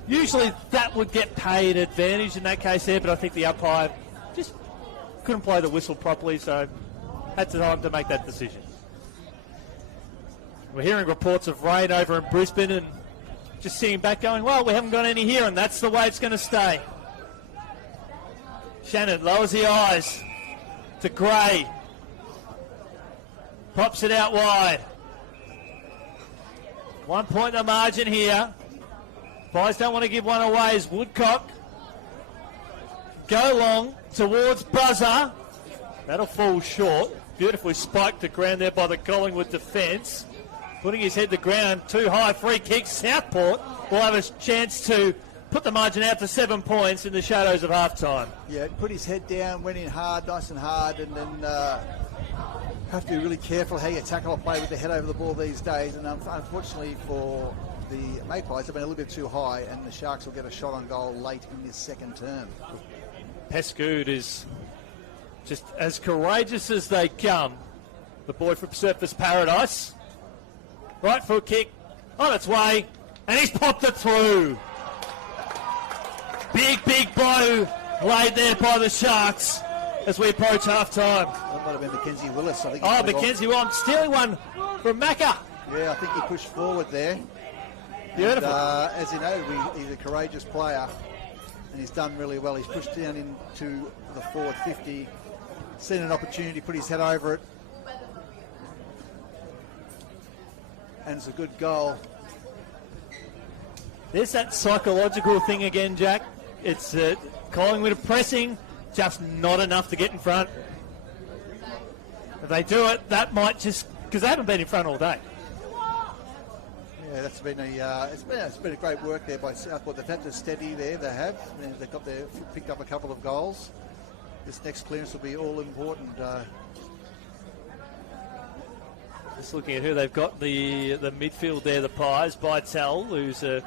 usually that would get paid advantage in that case there, but I think the umpire just couldn't play the whistle properly, so had time to make that decision. We're hearing reports of rain over in Brisbane and just sitting back going, well, we haven't got any here, and that's the way it's going to stay. Shannon lowers the eyes to Gray. Pops it out wide. 1 point the margin here. Boys don't want to give one away as Woodcock go long towards buzzer. That'll fall short. Beautifully spiked to ground there by the Collingwood defence. Putting his head to ground, too high, free kick. Southport will have a chance to put the margin out to 7 points in the shadows of half-time. Yeah, put his head down, went in hard, nice and hard, and then have to be really careful how you tackle a play with the head over the ball these days. And unfortunately for the Magpies, they've been a little bit too high, and the Sharks will get a shot on goal late in this second term. Pescood is just as courageous as they come. The boy from Surfers Paradise. Right foot kick on its way, and he's popped it through. Big blow laid there by the Sharks as we approach half-time. That might have been Mackenzie Willis, I think. Oh, Mackenzie, well, I'm stealing one from Macca. Yeah, I think he pushed forward there. Beautiful. And, as you know, he's a courageous player, and he's done really well. He's pushed down into the forward 50, seen an opportunity, put his head over it, and it's a good goal. There's that psychological thing again, Jack. It's Collingwood pressing, just not enough to get in front. If they do it, that might just, because they haven't been in front all day. Yeah, that's been it's been a great work there by Southport. They've had to steady there. They've picked up a couple of goals. This next clearance will be all important. Just looking at who they've got the midfield there, the Pies. Bytel, who's a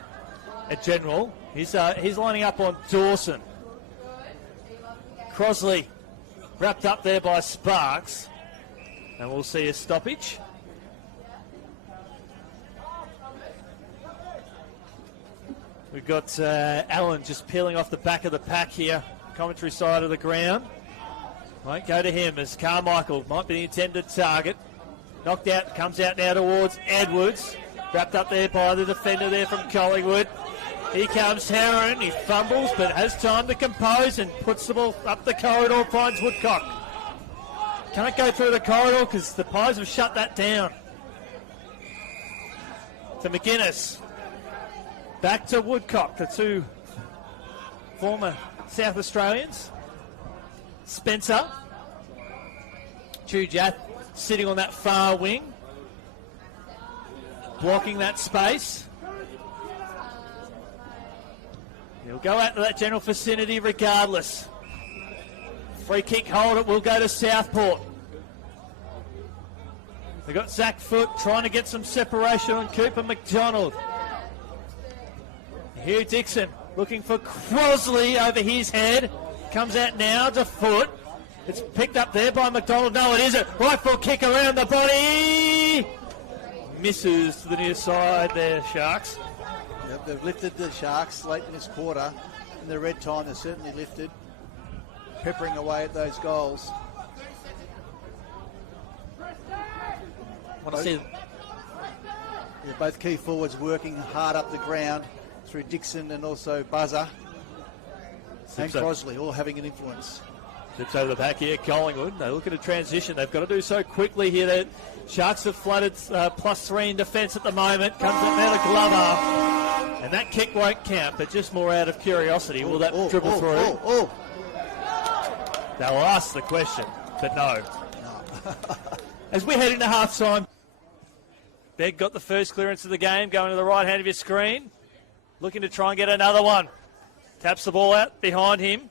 general. He's lining up on Dawson. Crosley wrapped up there by Sparks. And we'll see a stoppage. We've got Allen just peeling off the back of the pack here. Commentary side of the ground. Might go to him as Carmichael might be the intended target. Knocked out, comes out now towards Edwards. Wrapped up there by the defender there from Collingwood. Here comes Heron. He fumbles but has time to compose and puts the ball up the corridor, finds Woodcock. Can't go through the corridor because the Pies have shut that down. To McGuinness. Back to Woodcock, the two former South Australians. Spencer. Chujath sitting on that far wing. Blocking that space. He'll go out to that general vicinity regardless. Free kick hold, it will go to Southport. They've got Zach Foote trying to get some separation on Cooper McDonald. Hugh Dixon looking for Crosley over his head. Comes out now to Foote. It's picked up there by McDonald. No, it isn't. Right foot kick around the body. Misses to the near side there, Sharks. Yep, they've lifted the Sharks late in this quarter. In the red time, they're certainly lifted. Peppering away at those goals. Both key forwards working hard up the ground through Dixon and also Buzzer. And Crosley all having an influence. Tips over the back here, Collingwood. They look at a transition. They've got to do so quickly here. The Sharks have flooded +3 in defence at the moment. Comes up now to Glover. And that kick won't count, but just more out of curiosity. Will that dribble through? They'll ask the question, but no. As we head into half-time, Begg got the first clearance of the game, going to the right hand of your screen. Looking to try and get another one. Taps the ball out behind him.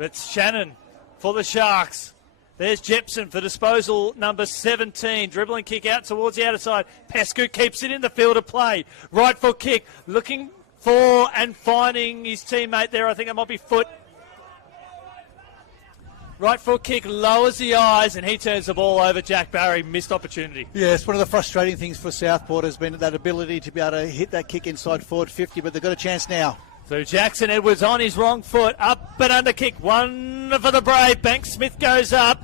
It's Shannon for the Sharks. There's Jepson for disposal number 17. Dribbling kick out towards the outer side. Pescood keeps it in the field of play. Right foot kick. Looking for and finding his teammate there. I think it might be Foote. Right foot kick lowers the eyes, and he turns the ball over. Jack Barry, missed opportunity. Yeah, it's one of the frustrating things for Southport has been that ability to be able to hit that kick inside forward 50, but they've got a chance now. So Jackson Edwards on his wrong foot, up and under kick, one for the Brave. Banks Smith goes up,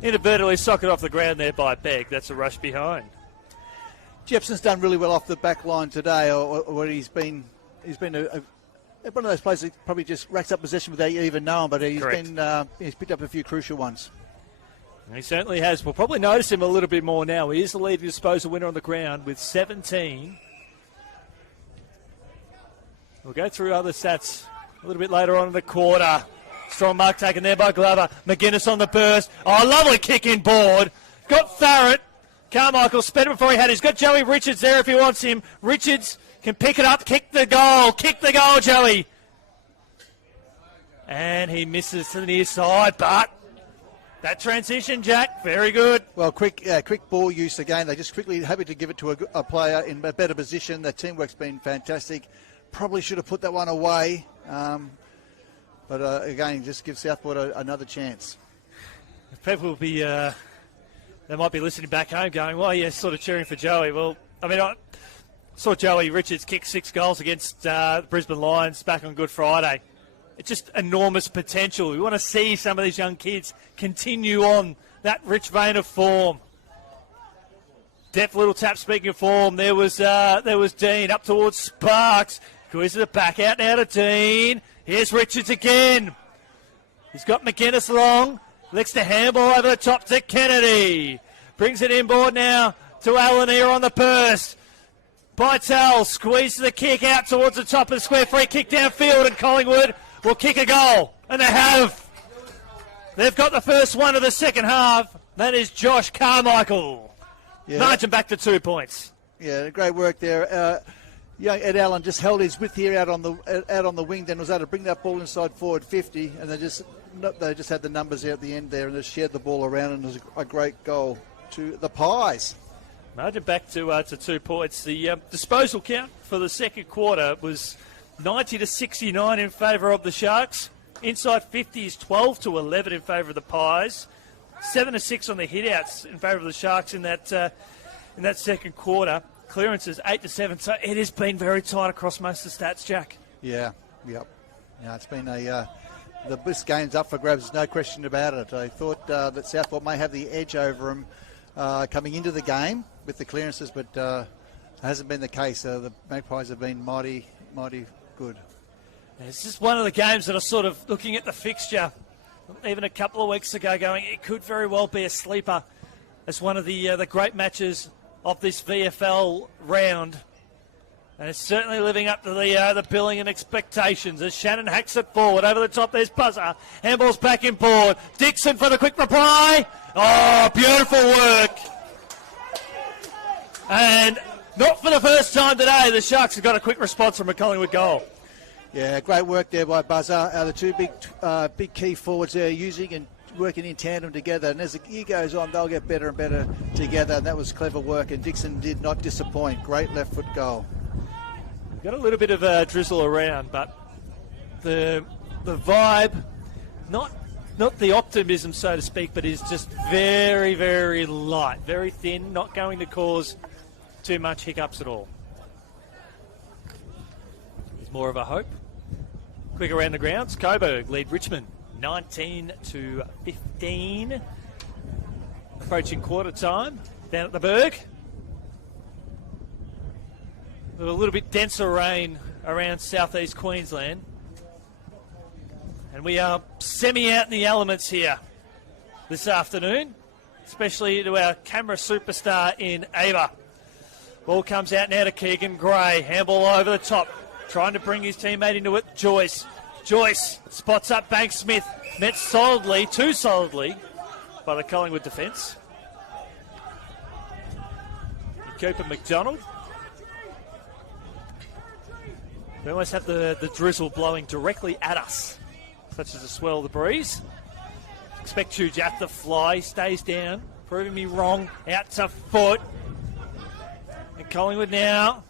inadvertently socket off the ground there by Begg. That's a rush behind. Jepson's done really well off the back line today, or he's been one of those players that probably just racks up possession without you even knowing, but he's picked up a few crucial ones. He certainly has. We'll probably notice him a little bit more now. He is the leading disposal winner on the ground with 17. We'll go through other stats a little bit later on in the quarter. Strong mark taken there by Glover. McGuinness on the burst. Oh, lovely kick in board. Got Farrett. Carmichael sped it before he had it. He's got Joey Richards there if he wants him. Richards can pick it up, kick the goal. Kick the goal, Joey. And he misses to the near side, but that transition, Jack, very good. Well, quick ball use again. They just quickly happy to give it to a player in a better position. Their teamwork's been fantastic. Probably should have put that one away. But again, just give Southport another chance. People will be, they might be listening back home going, well, yeah, sort of cheering for Joey. Well, I mean, I saw Joey Richards kick 6 goals against the Brisbane Lions back on Good Friday. It's just enormous potential. We want to see some of these young kids continue on that rich vein of form. Deft little tap, speaking of form. There was Dean up towards Sparks. Squeezes it back out now to Dean. Here's Richards again. He's got McGuinness long. Licks the handball over the top to Kennedy. Brings it inboard now to Alanier on the burst. Bytel squeezes the kick out towards the top of the square. Free kick downfield, and Collingwood will kick a goal. And they have. They've got the first one of the second half. That is Josh Carmichael. Yeah. Margin back to 2 points. Yeah, great work there. Young Ed Allen just held his width here out on the wing, then was able to bring that ball inside forward 50, and they just had the numbers there at the end there, and just shared the ball around, and it was a great goal to the Pies. Margin back to 2 points. The disposal count for the second quarter was 90-69 in favour of the Sharks. Inside 50 is 12-11 in favour of the Pies. 7-6 on the hitouts in favour of the Sharks in that second quarter. Clearances 8-7, so it has been very tight across most of the stats, Jack. Yeah, yep. Yeah, it's been this game's up for grabs, no question about it. I thought that Southport may have the edge over them coming into the game with the clearances, but it hasn't been the case. The Magpies have been mighty good. It's just one of the games that are sort of looking at the fixture, even a couple of weeks ago, going, it could very well be a sleeper as one of the great matches of this VFL round. And it's certainly living up to the billing and expectations as Shannon hacks it forward. Over the top, there's Buzzer. Handball's back in board. Dixon for the quick reply. Oh, beautiful work. And not for the first time today, the Sharks have got a quick response from a Collingwood goal. Yeah, great work there by Buzzer. The two big key forwards there using and working in tandem together, and as the year goes on, they'll get better and better together, and that was clever work, and Dixon did not disappoint. Great left foot goal. We've got a little bit of a drizzle around, but the vibe, not the optimism, so to speak, but is just very, very light, very thin, not going to cause too much hiccups at all. There's more of a hope. Quick around the grounds, Coburg lead Richmond 19-15. Approaching quarter time down at the Berg. A little bit denser rain around southeast Queensland. And we are semi-out in the elements here this afternoon, especially to our camera superstar in Ava. Ball comes out now to Keegan Gray. Handball over the top, trying to bring his teammate into it. Joyce spots up Banks Smith. Met solidly, too solidly, by the Collingwood defence. Cooper McDonald. We almost have the drizzle blowing directly at us, such as a swell of the breeze. Expect Chujath to fly, stays down, proving me wrong, out to foot. And Collingwood now,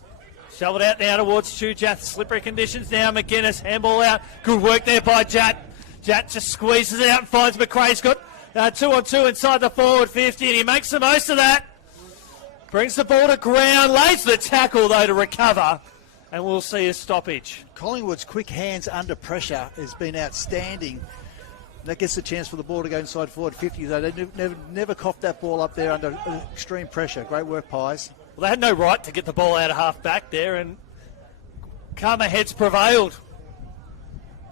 shove it out now towards Chujath. Slippery conditions now, McGuinness, handball out. Good work there by Jat. Jack just squeezes it out and finds McRae. He's got 2-on-2 inside the forward 50, and he makes the most of that. Brings the ball to ground, lays the tackle though to recover, and we'll see a stoppage. Collingwood's quick hands under pressure has been outstanding. That gets the chance for the ball to go inside forward 50. They never coughed that ball up there under extreme pressure. Great work, Pies. Well, they had no right to get the ball out of half back there, and calmer heads prevailed.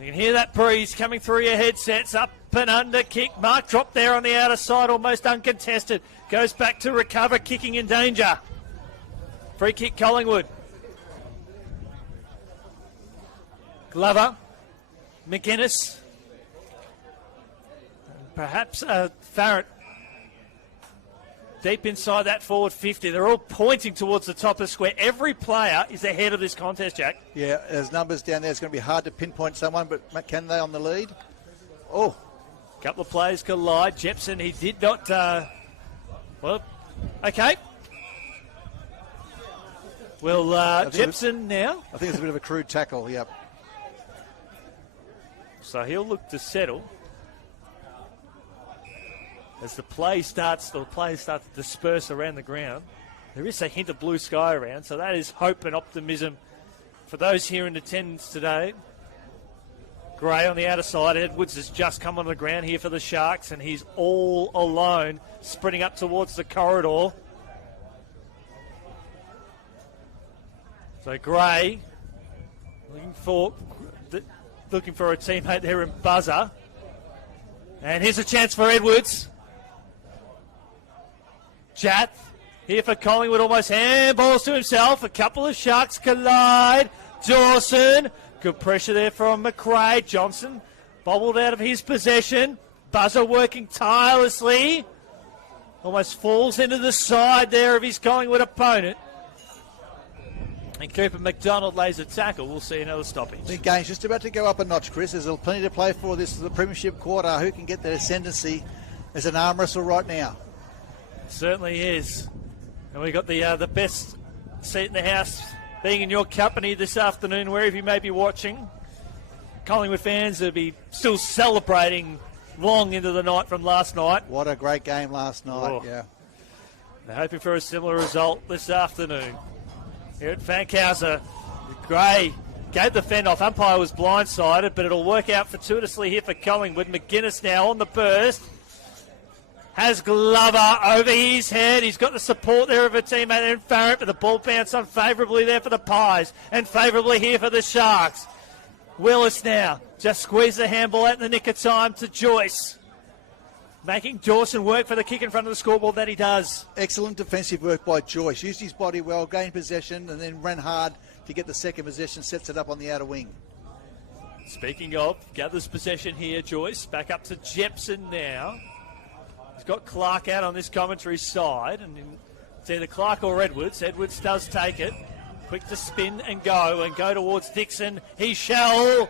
You can hear that breeze coming through your headsets. Up and under kick. Mark dropped there on the outer side, almost uncontested. Goes back to recover, kicking in danger. Free kick, Collingwood. Glover, McGuinness, perhaps Farrett deep inside that forward 50. They're all pointing towards the top of the square. Every player is ahead of this contest, Jack. Yeah, there's numbers down there. It's going to be hard to pinpoint someone, but can they on the lead? Oh. Couple of players collide. Jepson, he did not... well, okay. Well, Jepson now. I think it's a bit of a crude tackle, yep. So he'll look to settle. As the players start to disperse around the ground. There is a hint of blue sky around, so that is hope and optimism for those here in attendance today. Gray on the outer side. Edwards has just come on the ground here for the Sharks, and he's all alone, sprinting up towards the corridor. So Gray looking for a teammate there in Buzzer. And here's a chance for Edwards. Jath here for Collingwood, almost handballs to himself. A couple of Sharks collide. Dawson, good pressure there from McRae. Johnson bobbled out of his possession. Buzzer working tirelessly. Almost falls into the side there of his Collingwood opponent. And Cooper McDonald lays a tackle. We'll see another stoppage. The game's just about to go up a notch, Chris. There's plenty to play for. This is the premiership quarter. Who can get the ascendancy as an arm wrestle right now? Certainly is. And we've got the best seat in the house being in your company this afternoon, wherever you may be watching. Collingwood fans will be still celebrating long into the night from last night. What a great game last night, yeah. They're hoping for a similar result this afternoon. Here at Fankhauser, Gray gave the fend off. Umpire was blindsided, but it'll work out fortuitously here for Collingwood. McGuinness now on the burst. Has Glover over his head. He's got the support there of a teammate in Farrett, but the ball bounced unfavourably there for the Pies and favourably here for the Sharks. Willis now just squeezed the handball out in the nick of time to Joyce. Making Dawson work for the kick in front of the scoreboard that he does. Excellent defensive work by Joyce. Used his body well, gained possession, and then ran hard to get the second possession, sets it up on the outer wing. Speaking of, gathers possession here, Joyce. Back up to Jepson now. He's got Clark out on this commentary side, and it's either Clark or Edwards. Edwards does take it. Quick to spin and go towards Dixon. He shall.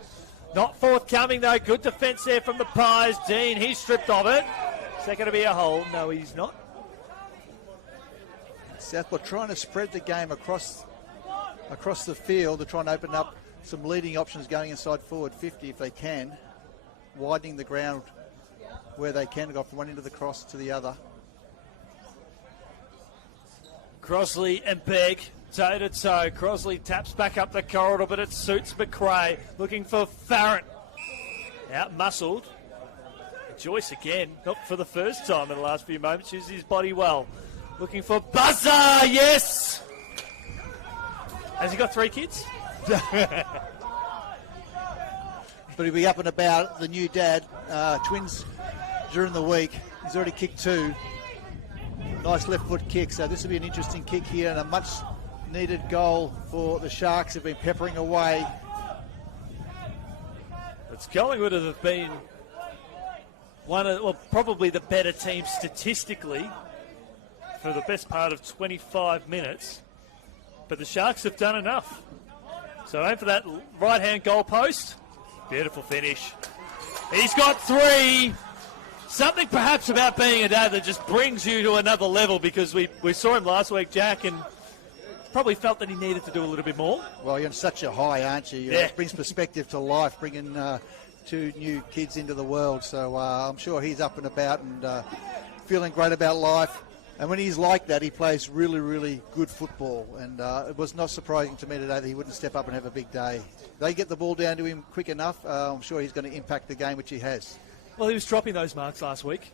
Not forthcoming though. Good defence there from the Pies. Dean, he's stripped of it. Is that going to be a hole? No, he's not. Southport trying to spread the game across the field to try and open up some leading options going inside forward 50 if they can. Widening the ground where they can, go from one end of the cross to the other. Crosley and Begg toe to toe. Crosley taps back up the corridor, but it suits McRae. Looking for Farrett. Out muscled. Joyce again, not for the first time in the last few moments, uses his body well. Looking for Buzzer, yes! Has he got 3 kids? But he'll be up and about, the new dad. Twins during the week. He's already kicked 2. Nice left foot kick, so this will be an interesting kick here and a much needed goal for the Sharks. Have been peppering away. It's Collingwood have been probably the better team statistically for the best part of 25 minutes. But the Sharks have done enough. So aim for that right-hand goal post. Beautiful finish. He's got 3. Something perhaps about being a dad that just brings you to another level, because we saw him last week, Jack, and probably felt that he needed to do a little bit more. Well, you're on such a high, aren't you? Yeah. It brings perspective to life, bringing two new kids into the world. So I'm sure he's up and about and feeling great about life. And when he's like that, he plays really, really good football. And it was not surprising to me today that he wouldn't step up and have a big day. They get the ball down to him quick enough. I'm sure he's going to impact the game, which he has. Well, he was dropping those marks last week,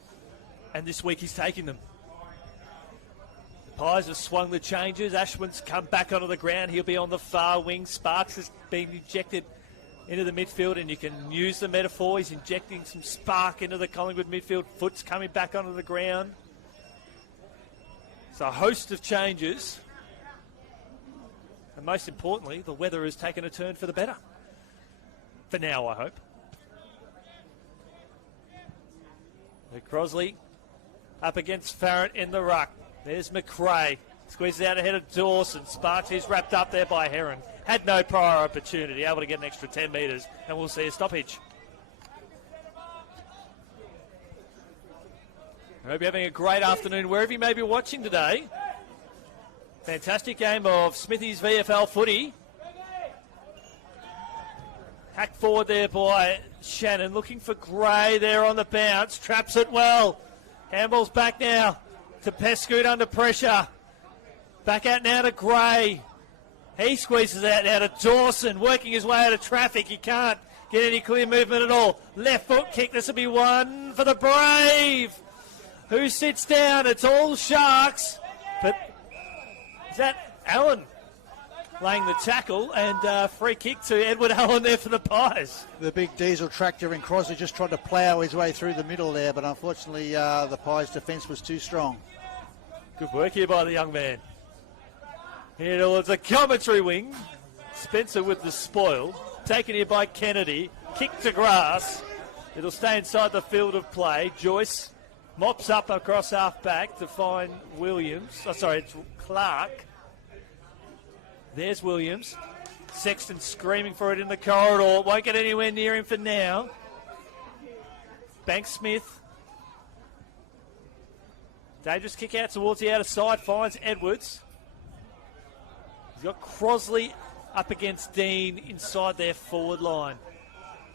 and this week he's taking them. The Pies have swung the changes. Ashwin's come back onto the ground. He'll be on the far wing. Sparks has been injected into the midfield, and you can use the metaphor. He's injecting some spark into the Collingwood midfield. Foot's coming back onto the ground. So a host of changes. And most importantly, the weather has taken a turn for the better. For now, I hope. Crosley up against Farrant in the ruck. There's McRae. Squeezes out ahead of Dawson. Sparks is wrapped up there by Heron. Had no prior opportunity. Able to get an extra 10 metres. And we'll see a stoppage. I hope you're having a great afternoon wherever you may be watching today. Fantastic game of Smithy's VFL footy. Hacked forward there by Shannon, looking for Gray there on the bounce. Traps it well. Handball's back now to Pescoot under pressure. Back out now to Gray. He squeezes out now to Dawson, working his way out of traffic. He can't get any clear movement at all. Left foot kick. This will be one for the Brave. Who sits down? It's all Sharks. But is that Allen laying the tackle, and free kick to Edward Allen there for the Pies. The big diesel tractor in Crosley just tried to plough his way through the middle there, but unfortunately the Pies' defence was too strong. Good work here by the young man. Here towards the commentary wing. Spencer with the spoil. Taken here by Kennedy. Kick to grass. It'll stay inside the field of play. Joyce mops up across half back to find Williams. Oh, sorry, it's Clark. There's Williams. Sexton screaming for it in the corridor. Won't get anywhere near him for now. Banks-Smith. Dangerous kick out towards the outer side. Finds Edwards. He's got Crosley up against Dean inside their forward line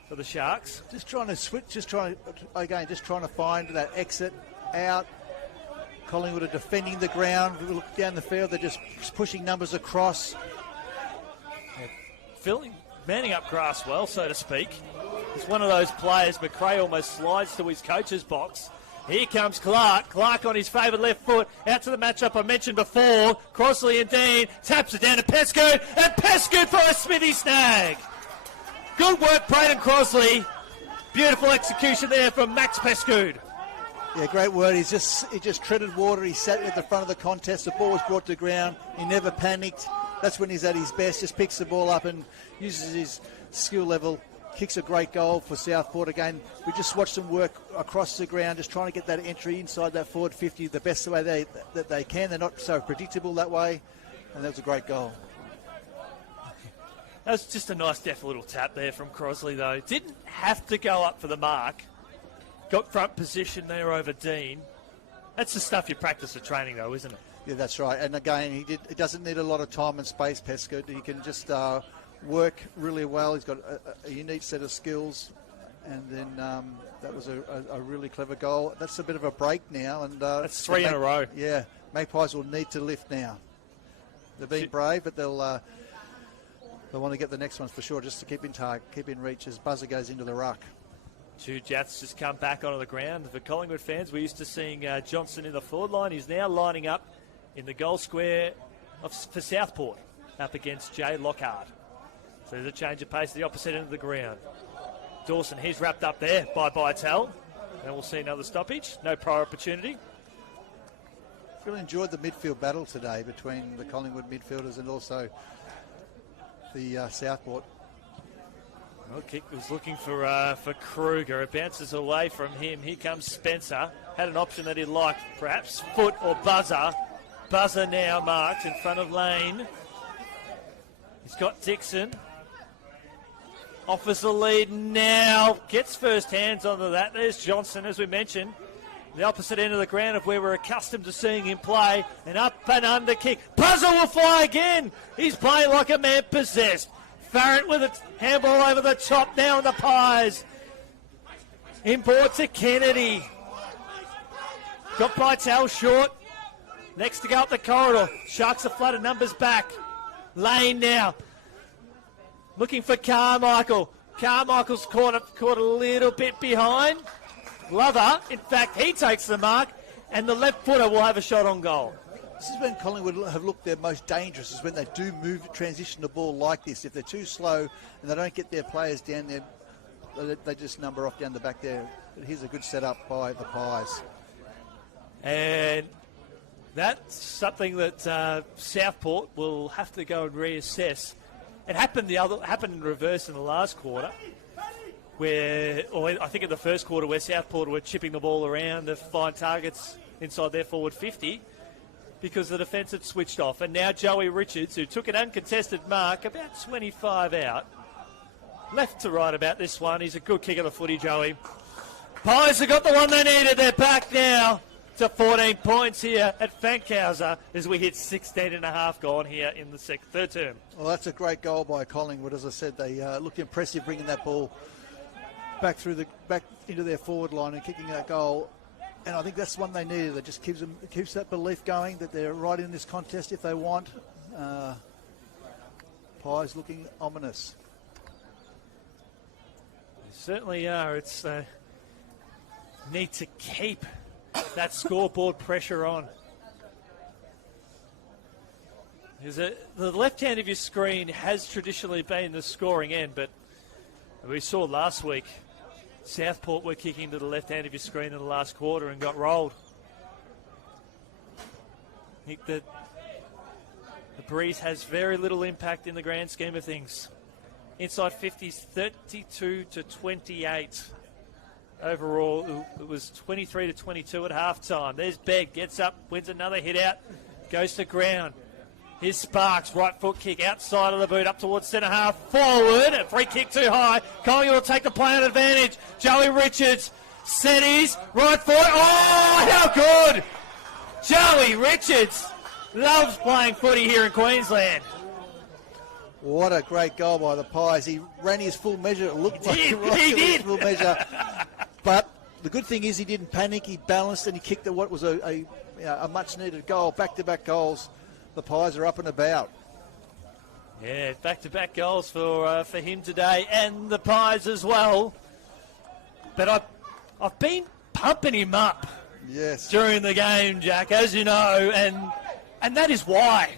for the Sharks. Just trying to switch, just trying to find that exit out. Collingwood are defending the ground. We look down the field, they're just pushing numbers across. Manning up grass well, so to speak. He's one of those players. McRae almost slides to his coach's box. Here comes Clark. Clark on his favoured left foot. Out to the matchup I mentioned before. Crossley and Dean. Taps it down to Pescoot. And Pescoot for a Smithy snag. Good work, Braden Crossley. Beautiful execution there from Max Pescoot. Yeah, great word. He just treaded water. He sat at the front of the contest. The ball was brought to ground. He never panicked. That's when he's at his best. Just picks the ball up and uses his skill level. Kicks a great goal for Southport again. We just watched them work across the ground, just trying to get that entry inside that forward 50 the best way that they can. They're not so predictable that way, and that was a great goal. That was just a nice deft little tap there from Crosley, though. Didn't have to go up for the mark. Got front position there over Dean. That's the stuff you practice at training, though, isn't it? Yeah, that's right. And again, he doesn't need a lot of time and space, Pescoot. He can just work really well. He's got a unique set of skills. And then that was a really clever goal. That's a bit of a break now. And that's three in a row. Yeah, Magpies will need to lift now. They're being brave, but they'll want to get the next ones for sure, just to keep in reach as Buzzer goes into the ruck. Two Jats just come back onto the ground. For Collingwood fans, we're used to seeing Johnson in the forward line. He's now lining up in the goal square for Southport up against Jay Lockhart. So there's a change of pace to the opposite end of the ground. Dawson, he's wrapped up there by Bytel. And we'll see another stoppage. No prior opportunity. Really enjoyed the midfield battle today between the Collingwood midfielders and also the Southport. Well, kick was looking for Kruger. It bounces away from him. Here comes Spencer. Had an option that he liked, perhaps foot or buzzer. Buzzer now marked in front of Lane. He's got Dixon. Offers the lead now. Gets first hands onto that. There's Johnson, as we mentioned. The opposite end of the ground of where we're accustomed to seeing him play. An up and under kick. Buzzer will fly again. He's playing like a man possessed. Farrant with a handball over the top now on the Pies. Import to Kennedy. Got Bytel short. Next to go up the corridor. Sharks are flooded numbers back. Lane now. Looking for Carmichael. Carmichael's caught a little bit behind. Lover, in fact, he takes the mark, and the left footer will have a shot on goal. This is when Collingwood have looked their most dangerous, is when they do transition the ball like this. If they're too slow and they don't get their players down there, they just number off down the back there. But here's a good setup by the Pies. And that's something that Southport will have to go and reassess. It happened in reverse in the last quarter, I think in the first quarter, where Southport were chipping the ball around to find targets inside their forward 50 because the defence had switched off. And now Joey Richards, who took an uncontested mark about 25 out, left to right about this one. He's a good kick of the footy, Joey. Pies have got the one they needed. They're back now to 14 points here at Fankhauser as we hit 16 and a half gone here in the third term. Well, that's a great goal by Collingwood. As I said, they looked impressive bringing that ball back into their forward line and kicking that goal. And I think that's one they needed. It just keeps that belief going that they're right in this contest if they want. Pies looking ominous. They certainly are. It's need to keep that scoreboard pressure on. The left hand of your screen has traditionally been the scoring end, but we saw last week Southport were kicking to the left hand of your screen in the last quarter and got rolled. I think that the breeze has very little impact in the grand scheme of things. Inside 50s, 32 to 28. Overall, it was 23 to 22 at halftime. There's Begg, gets up, wins another hit out, goes to ground. Here's Sparks, right foot kick outside of the boot, up towards centre half, forward, a free kick too high. Collingwood will take the play on advantage. Joey Richards, setties, right foot, oh, how good! Joey Richards loves playing footy here in Queensland. What a great goal by the Pies. He ran his full measure. It looked like he ran his full measure. But the good thing is he didn't panic. He balanced and he kicked what was a much-needed goal. Back-to-back goals. The Pies are up and about. Yeah, back-to-back goals for him today and the Pies as well. But I've been pumping him up during the game, Jack, as you know, and that is why.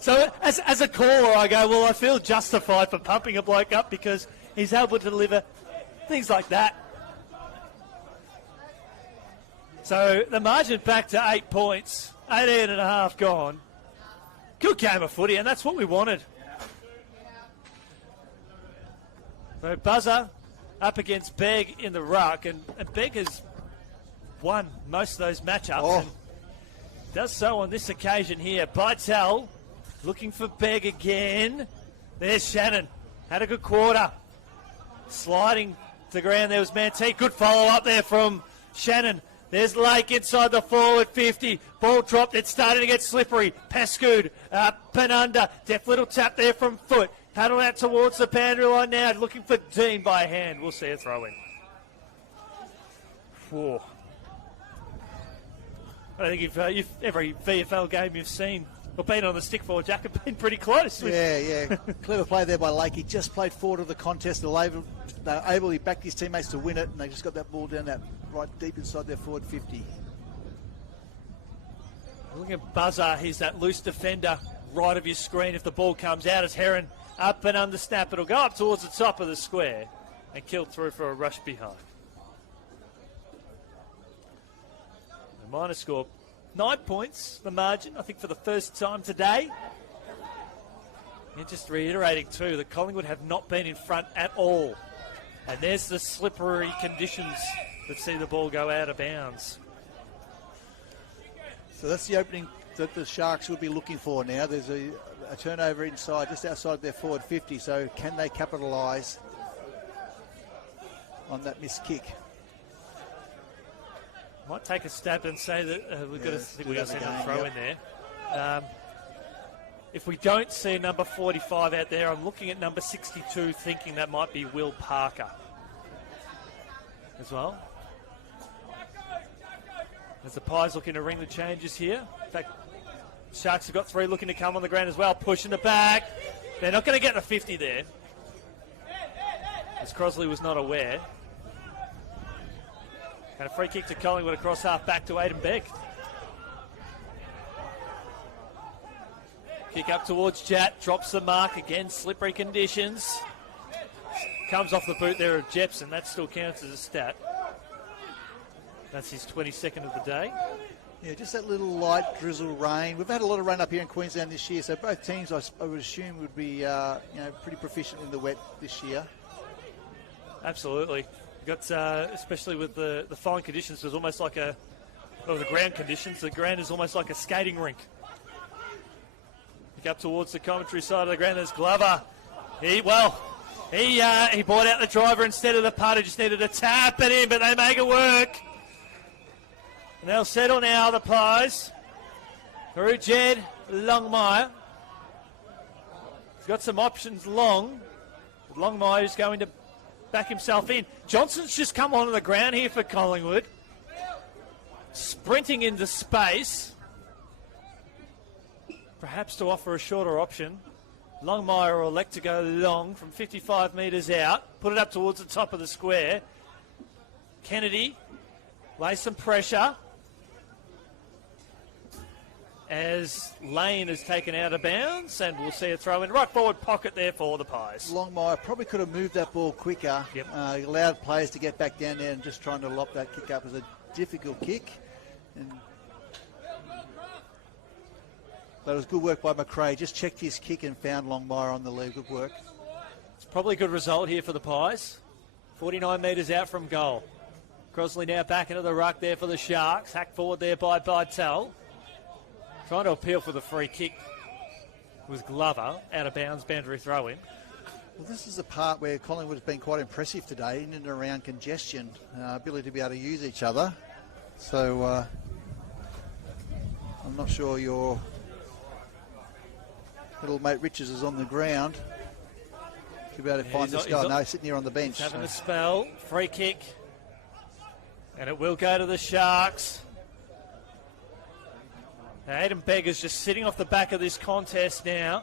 So as a caller, I go, well, I feel justified for pumping a bloke up because he's able to deliver things like that. So the margin back to 8 points, 18 and a half gone. Good game of footy, and that's what we wanted. So Buzzer up against Begg in the ruck, and Begg has won most of those matchups. And does so on this occasion here. Bytel looking for Begg again. There's Shannon. Had a good quarter. Sliding to ground. There was Mantee. Good follow-up there from Shannon. There's Lake inside the forward 50. Ball dropped. It's starting to get slippery. Pascood up and under. Deft little tap there from Foot. Paddle out towards the boundary line now. Looking for Dean by hand. We'll see a throw-in. Whoa. I think if every VFL game you've seen or been on the stick for, Jack, have been pretty close. Yeah. Clever play there by Lake. He just played forward of the contest. He backed his teammates to win it, and they just got that ball down that right deep inside their forward 50. Look at Buzzer. He's that loose defender right of your screen. If the ball comes out as Heron up and under snap, it'll go up towards the top of the square and killed through for a rush behind. The minor score, 9 points, the margin, I think for the first time today. And just reiterating too, that Collingwood have not been in front at all. And there's the slippery conditions that see the ball go out of bounds. So that's the opening that the Sharks will be looking for now. There's a turnover inside, just outside their forward 50. So can they capitalise on that missed kick? Might take a stab and say that we've got to send a throw in there. If we don't see number 45 out there, I'm looking at number 62 thinking that might be Will Parker. as well. As the Pies looking to ring the changes here. In fact, Sharks have got 3 looking to come on the ground as well, pushing the back. They're not going to get the 50 there, as Crosley was not aware. And a free kick to Collingwood across half back to Aidan Beck. Kick up towards Jat, drops the mark again, slippery conditions. Comes off the boot there of Jepson, that still counts as a stat. That's his 22nd of the day. Yeah, just that little light drizzle rain. We've had a lot of rain up here in Queensland this year, so both teams I would assume would be pretty proficient in the wet this year. Absolutely. Got especially with the fine conditions, it was almost like the ground conditions. The ground is almost like a skating rink. Pick up towards the commentary side of the ground. There's Glover. He bought out the driver instead of the putter. Just needed to tap it in, but they make it work. And they'll settle now, the Pies. Through Jed Longmire. He's got some options long. But Longmire is going to back himself in. Johnson's just come onto the ground here for Collingwood. Sprinting into space. Perhaps to offer a shorter option. Longmire will elect to go long from 55 metres out. Put it up towards the top of the square. Kennedy lays some pressure. As Lane is taken out of bounds, and we'll see a throw in right forward pocket there for the Pies. Longmire probably could have moved that ball quicker. Yep. Allowed players to get back down there and just trying to lop that kick up. It was a difficult kick. But it was good work by McRae. Just checked his kick and found Longmire on the lead. Good work. It's probably a good result here for the Pies. 49 metres out from goal. Crosley now back into the ruck there for the Sharks. Hacked forward there by Bartel. Trying to appeal for the free kick was Glover, out of bounds, boundary throw in. Well, this is the part where Collingwood has been quite impressive today, in and around congestion, ability to be able to use each other. So I'm not sure your little mate Richards is on the ground to be able to find this guy. No, he's sitting here on the bench. He's having a spell, free kick, and it will go to the Sharks. Aidan Beggar's just sitting off the back of this contest now.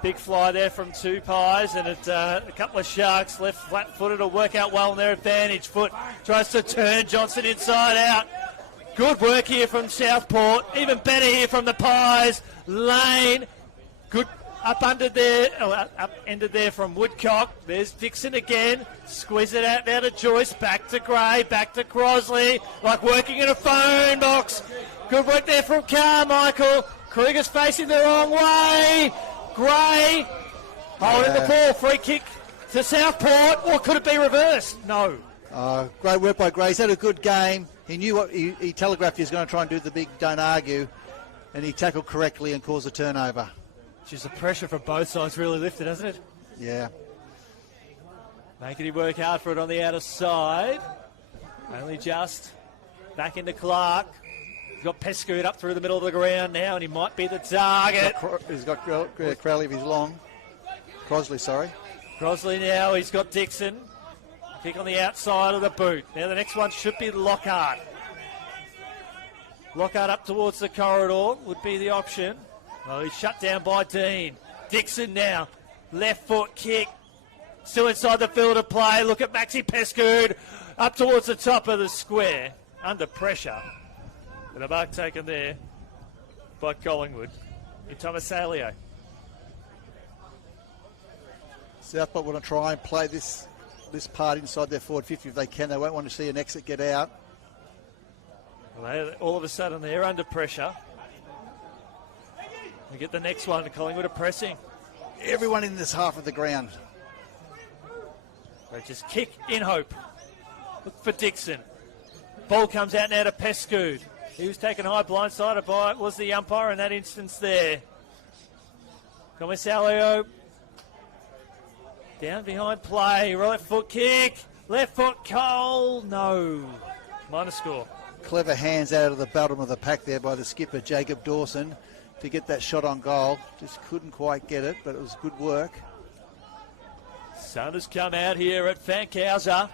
Big fly there from 2 Pies, and a couple of Sharks left flat-footed will work out well on their advantage. Foot tries to turn Johnson inside out. Good work here from Southport. Even better here from the Pies. Lane, good up-ended there from Woodcock. There's Dixon again. Squeeze it out now to Joyce. Back to Gray. Back to Crosley. Like working in a phone box. Good work there from Carmichael. Krieger's facing the wrong way. Gray holding the ball. Free kick to Southport. Or could it be reversed? No. Great work by Gray. He's had a good game. He knew what he telegraphed he was going to try and do the big don't argue. And he tackled correctly and caused a turnover. Just the pressure from both sides really lifted, hasn't it? Yeah. Making him work hard for it on the outer side. Only just back into Clark. He's got Pescood up through the middle of the ground now, and he might be the target. He's got Crowley if he's long. Crosley, sorry. Crosley now, he's got Dixon. Kick on the outside of the boot. Now the next one should be Lockhart. Lockhart up towards the corridor would be the option. Oh, he's shut down by Dean. Dixon now. Left foot kick. Still inside the field of play. Look at Maxi Pescood. Up towards the top of the square. Under pressure. And a mark taken there by Collingwood. In Tomasalio. Southport want to try and play this part inside their forward 50 if they can. They won't want to see an exit get out. Well, all of a sudden they're under pressure. We get the next one. Collingwood are pressing. Everyone in this half of the ground. They just kick in hope. Look for Dixon. Ball comes out now to Pescood. He was taken high blindsided by it. Was the umpire in that instance there. Comisalio down behind play. Right foot kick. Left foot Cole. No. Minor score. Clever hands out of the bottom of the pack there by the skipper, Jacob Dawson, to get that shot on goal. Just couldn't quite get it, but it was good work. Sun has come out here at Fankhauser.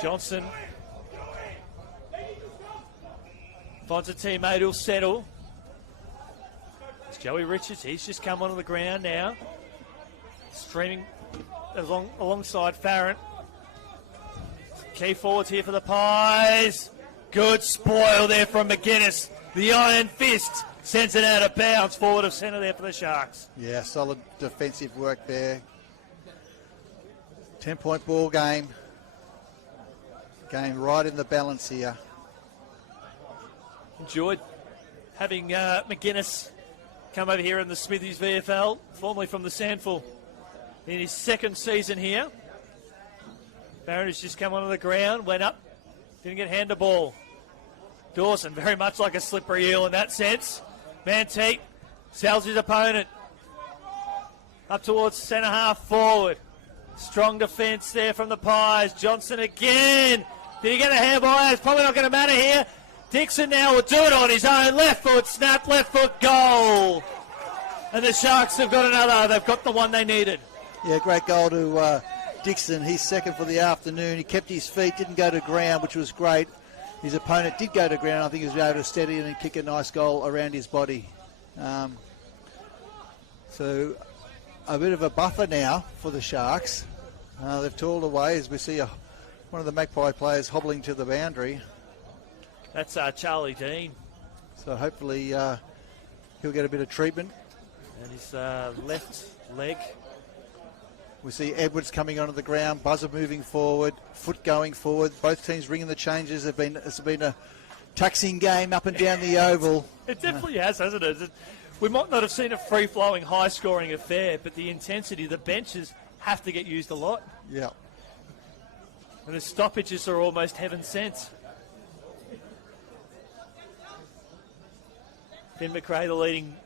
Johnson finds a teammate who'll settle. It's Joey Richards. He's just come onto the ground now. Streaming alongside Farron. Key forwards here for the Pies. Good spoil there from McGuinness. The iron fist sends it out of bounds forward of centre there for the Sharks. Yeah, solid defensive work there. 10-point ball game. Game right in the balance here. Enjoyed having McGuinness come over here in the Smithies VFL, formerly from the Sandful, in his second season here. Barron has just come onto the ground, went up, didn't get hand the ball. Dawson, very much like a slippery eel in that sense. Manteek sells his opponent. Up towards centre half forward. Strong defence there from the Pies. Johnson again. Did he get a handball? It's probably not going to matter here. Dixon now will do it on his own. Left foot snap, left foot goal. And the Sharks have got another. They've got the one they needed. Yeah, great goal to Dixon. He's second for the afternoon. He kept his feet, didn't go to ground, which was great. His opponent did go to ground. I think he was able to steady it and kick a nice goal around his body. So a bit of a buffer now for the Sharks. They've toiled away as we see one of the Magpie players hobbling to the boundary. That's Charlie Dean. So hopefully he'll get a bit of treatment. And his left leg. We see Edwards coming onto the ground, Buzzer moving forward, Foot going forward. Both teams ringing the changes. It's been a taxing game up and down the oval. It definitely has, hasn't it? We might not have seen a free-flowing, high-scoring affair, but the intensity, the benches have to get used a lot. Yeah. And the stoppages are almost heaven sent. Finn McRae, the leading...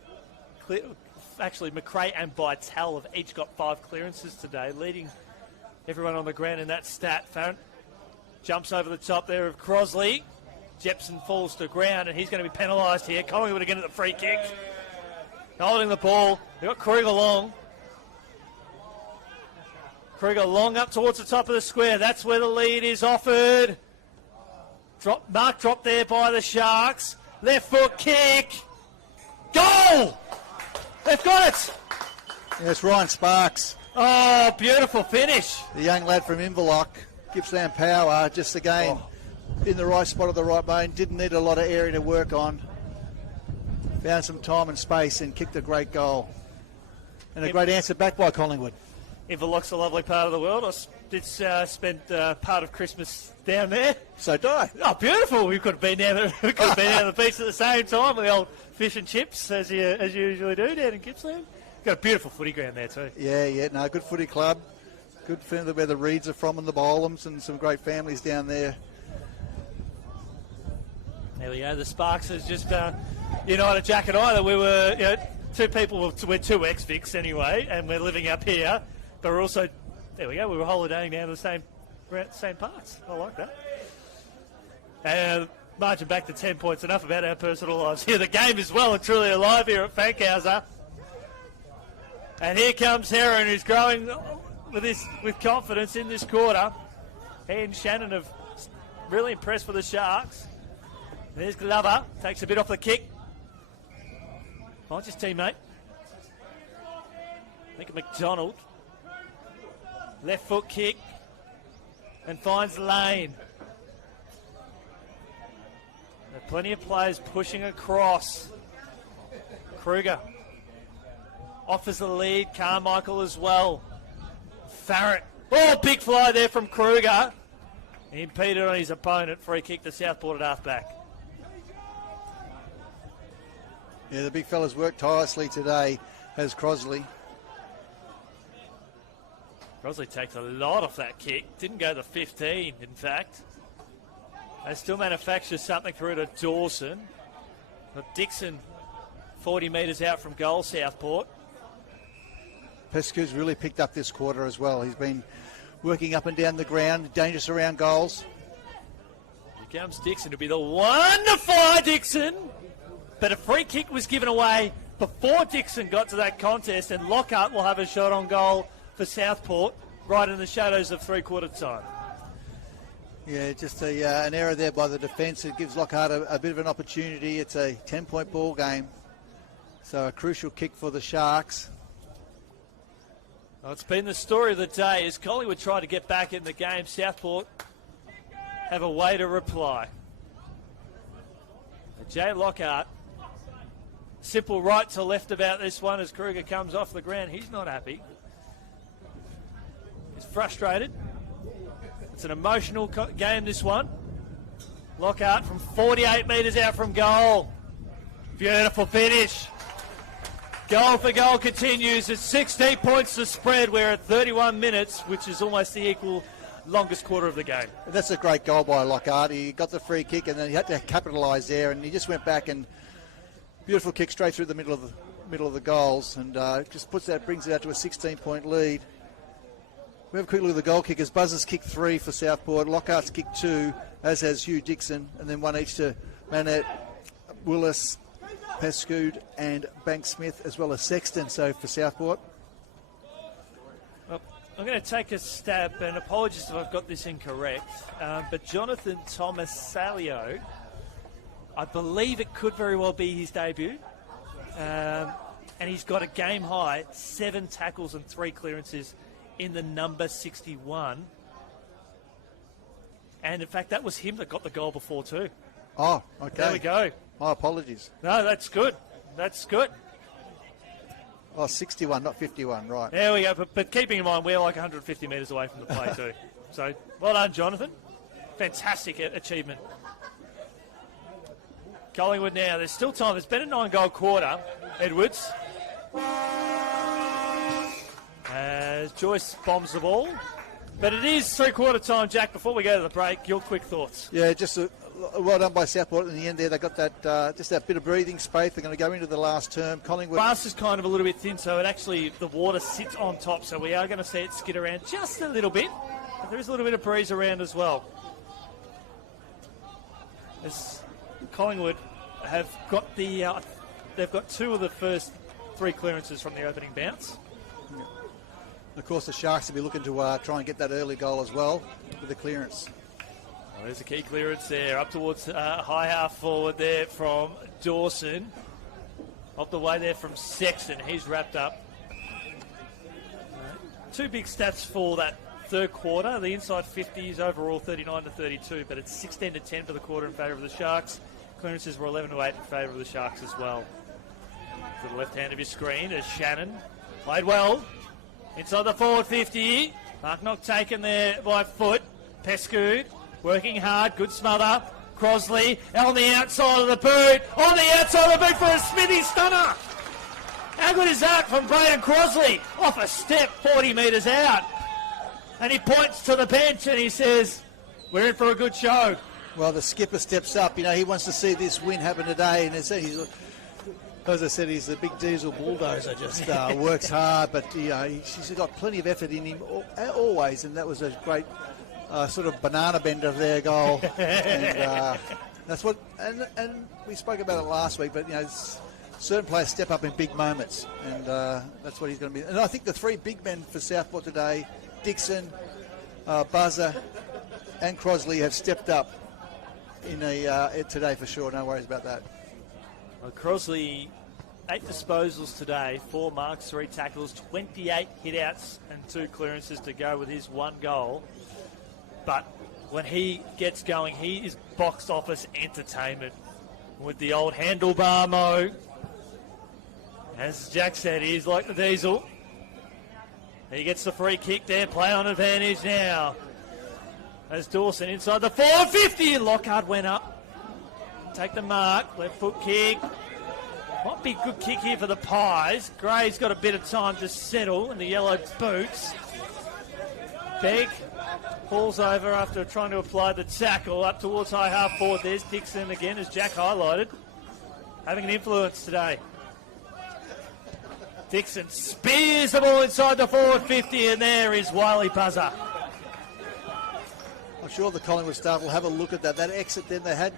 Actually, McRae and Bytel have each got 5 clearances today, leading everyone on the ground in that stat. Farron jumps over the top there of Crosley. Jepson falls to ground, and he's going to be penalised here. Collingwood again at the free kick. Holding the ball. They've got Kruger long. Kruger long up towards the top of the square. That's where the lead is offered. Mark dropped there by the Sharks. Left foot kick. Goal! They've got it! Yeah, it's Ryan Sparks. Oh, beautiful finish. The young lad from Inverloch. Gippsland Power, just again in the right spot of the right bone. Didn't need a lot of area to work on. Found some time and space and kicked a great goal. And a great answer back by Collingwood. Inverloch's a lovely part of the world. I did spend part of Christmas down there. So did I. Oh, beautiful. We could have been down the beach at the same time with the old fish and chips, as you usually do down in Gippsland. Got a beautiful footy ground there too. Yeah, no, good footy club. Good for where the Reeds are from and the Bolams, and some great families down there. There we go. The Sparks has just united Jack and I that we were two people. We're two ex-Vics anyway, and we're living up here. But we're also, there we go, we were holidaying down to the same parts. I like that. And marching back to 10 points, enough about our personal lives here. The game is well and truly alive here at Fankhauser. And here comes Heron, who's growing with confidence in this quarter. He and Shannon have really impressed for the Sharks. There's Glover, takes a bit off the kick. Finds his teammate. I think McDonald. Left foot kick. And finds Lane. There are plenty of players pushing across. Kruger offers the lead. Carmichael as well. Farrett. Oh, big fly there from Kruger. He impeded on his opponent. Free kick to Southport at half-back. Yeah, the big fella's worked tirelessly today, has Crosley. Crosley takes a lot off that kick. Didn't go to 15, in fact. They still manufacture something through to Dawson. But Dixon, 40 metres out from goal, Southport. Pescu's really picked up this quarter as well. He's been working up and down the ground, dangerous around goals. Here comes Dixon to be the one to fly, Dixon. But a free kick was given away before Dixon got to that contest, and Lockhart will have a shot on goal for Southport right in the shadows of three-quarter time. Yeah, just an error there by the defence. It gives Lockhart a bit of an opportunity. It's a 10-point ball game, so a crucial kick for the Sharks. Well, it's been the story of the day as Collingwood try to get back in the game. Southport have a way to reply. Jay Lockhart, simple right to left about this one as Kruger comes off the ground. He's not happy. He's frustrated. It's an emotional game, this one. Lockhart from 48 metres out from goal. Beautiful finish. Goal for goal continues. It's 16 points to spread. We're at 31 minutes, which is almost the equal longest quarter of the game. That's a great goal by Lockhart. He got the free kick and then he had to capitalise there, and he just went back and beautiful kick straight through the middle of the goals, and just brings it out to a 16-point lead. We have a quick look at the goal kickers. Buzzer's kicked 3 for Southport. Lockhart's kicked 2, as has Hugh Dixon, and then 1 each to Manette, Willis, Pescoud and Bank Smith, as well as Sexton. So for Southport. Well, I'm going to take a stab, and apologies if I've got this incorrect, but Jonathan Tomasalio, I believe it could very well be his debut, and he's got a game high 7 tackles and 3 clearances in the number 61. And in fact, that was him that got the goal before too. Oh, okay. There we go. My apologies. No, that's good. That's good. Oh, 61, not 51, right. There we go. But keeping in mind, we're like 150 metres away from the play too. So, well done, Jonathan. Fantastic achievement. Collingwood now. There's still time. There's been a 9-goal quarter. Edwards. As Joyce bombs the ball. But it is three-quarter time, Jack. Before we go to the break, your quick thoughts. Yeah, just well done by Southport in the end there. They got that just that bit of breathing space. They're going to go into the last term. Collingwood. Grass is kind of a little bit thin, so it actually, the water sits on top, so we are going to see it skid around just a little bit. But there is a little bit of breeze around as well. As Collingwood have got the, they've got 2 of the first 3 clearances from the opening bounce. Yeah. Of course, the Sharks will be looking to try and get that early goal as well with the clearance. Well, there's a key clearance there, up towards high half forward there from Dawson. Off the way there from Sexton, he's wrapped up. 2 big stats for that third quarter. The inside 50s overall 39-32, but it's 16-10 for the quarter in favour of the Sharks. Clearances were 11-8 in favour of the Sharks as well. To the left hand of your screen is Shannon. Played well. Inside the forward 50. Marknock taken there by foot. Pescoud working hard. Good smother. Crosley on the outside of the boot. On the outside of the boot for a Smithy stunner. How good is that from Braden Crosley? Off a step 40 metres out. And he points to the bench and he says, we're in for a good show. Well, the skipper steps up. You know, he wants to see this win happen today. And he's, as I said, he's the big diesel bulldozer, just works hard. But, you know, he's got plenty of effort in him always. And that was a great sort of banana bender there goal. And that's what, and we spoke about it last week, but, you know, certain players step up in big moments. And that's what he's going to be. And I think the 3 big men for Southport today, Dixon, Buzzer and Crosley, have stepped up in today for sure. No worries about that. Well, Crosley, 8 disposals today, 4 marks, 3 tackles, 28 hit-outs and 2 clearances to go with his 1 goal. But when he gets going, he is box office entertainment with the old handlebar mo. As Jack said, he's like the diesel. He gets the free kick there, play on advantage now. As Dawson inside the 450, and Lockhart went up. Take the mark, left foot kick. Might be a good kick here for the Pies. Gray's got a bit of time to settle in the yellow boots. Begg falls over after trying to apply the tackle up towards high half forward. There's Dixon again, as Jack highlighted. Having an influence today. Dixon spears the ball inside the forward 50, and there is Wiley Buzzer. I'm sure the Collingwood staff will have a look at that. That exit then they had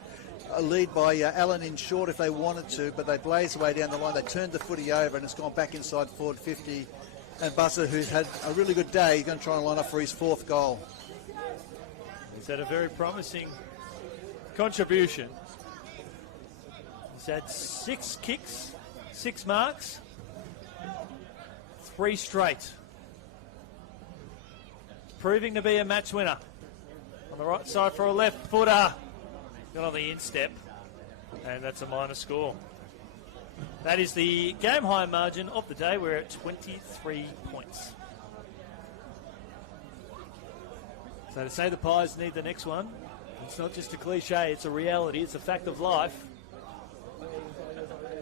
a lead by Allen in short if they wanted to, but they blazed away down the line. They turned the footy over and it's gone back inside forward 50. And Busser, who's had a really good day, he's going to try and line up for his 4th goal. He's had a very promising contribution. He's had 6 kicks, 6 marks, 3 straight. Proving to be a match winner. On the right side for a left footer. Got on the instep, and that's a minor score. That is the game high margin of the day. We're at 23 points. So to say the Pies need the next one, it's not just a cliche, it's a reality, it's a fact of life.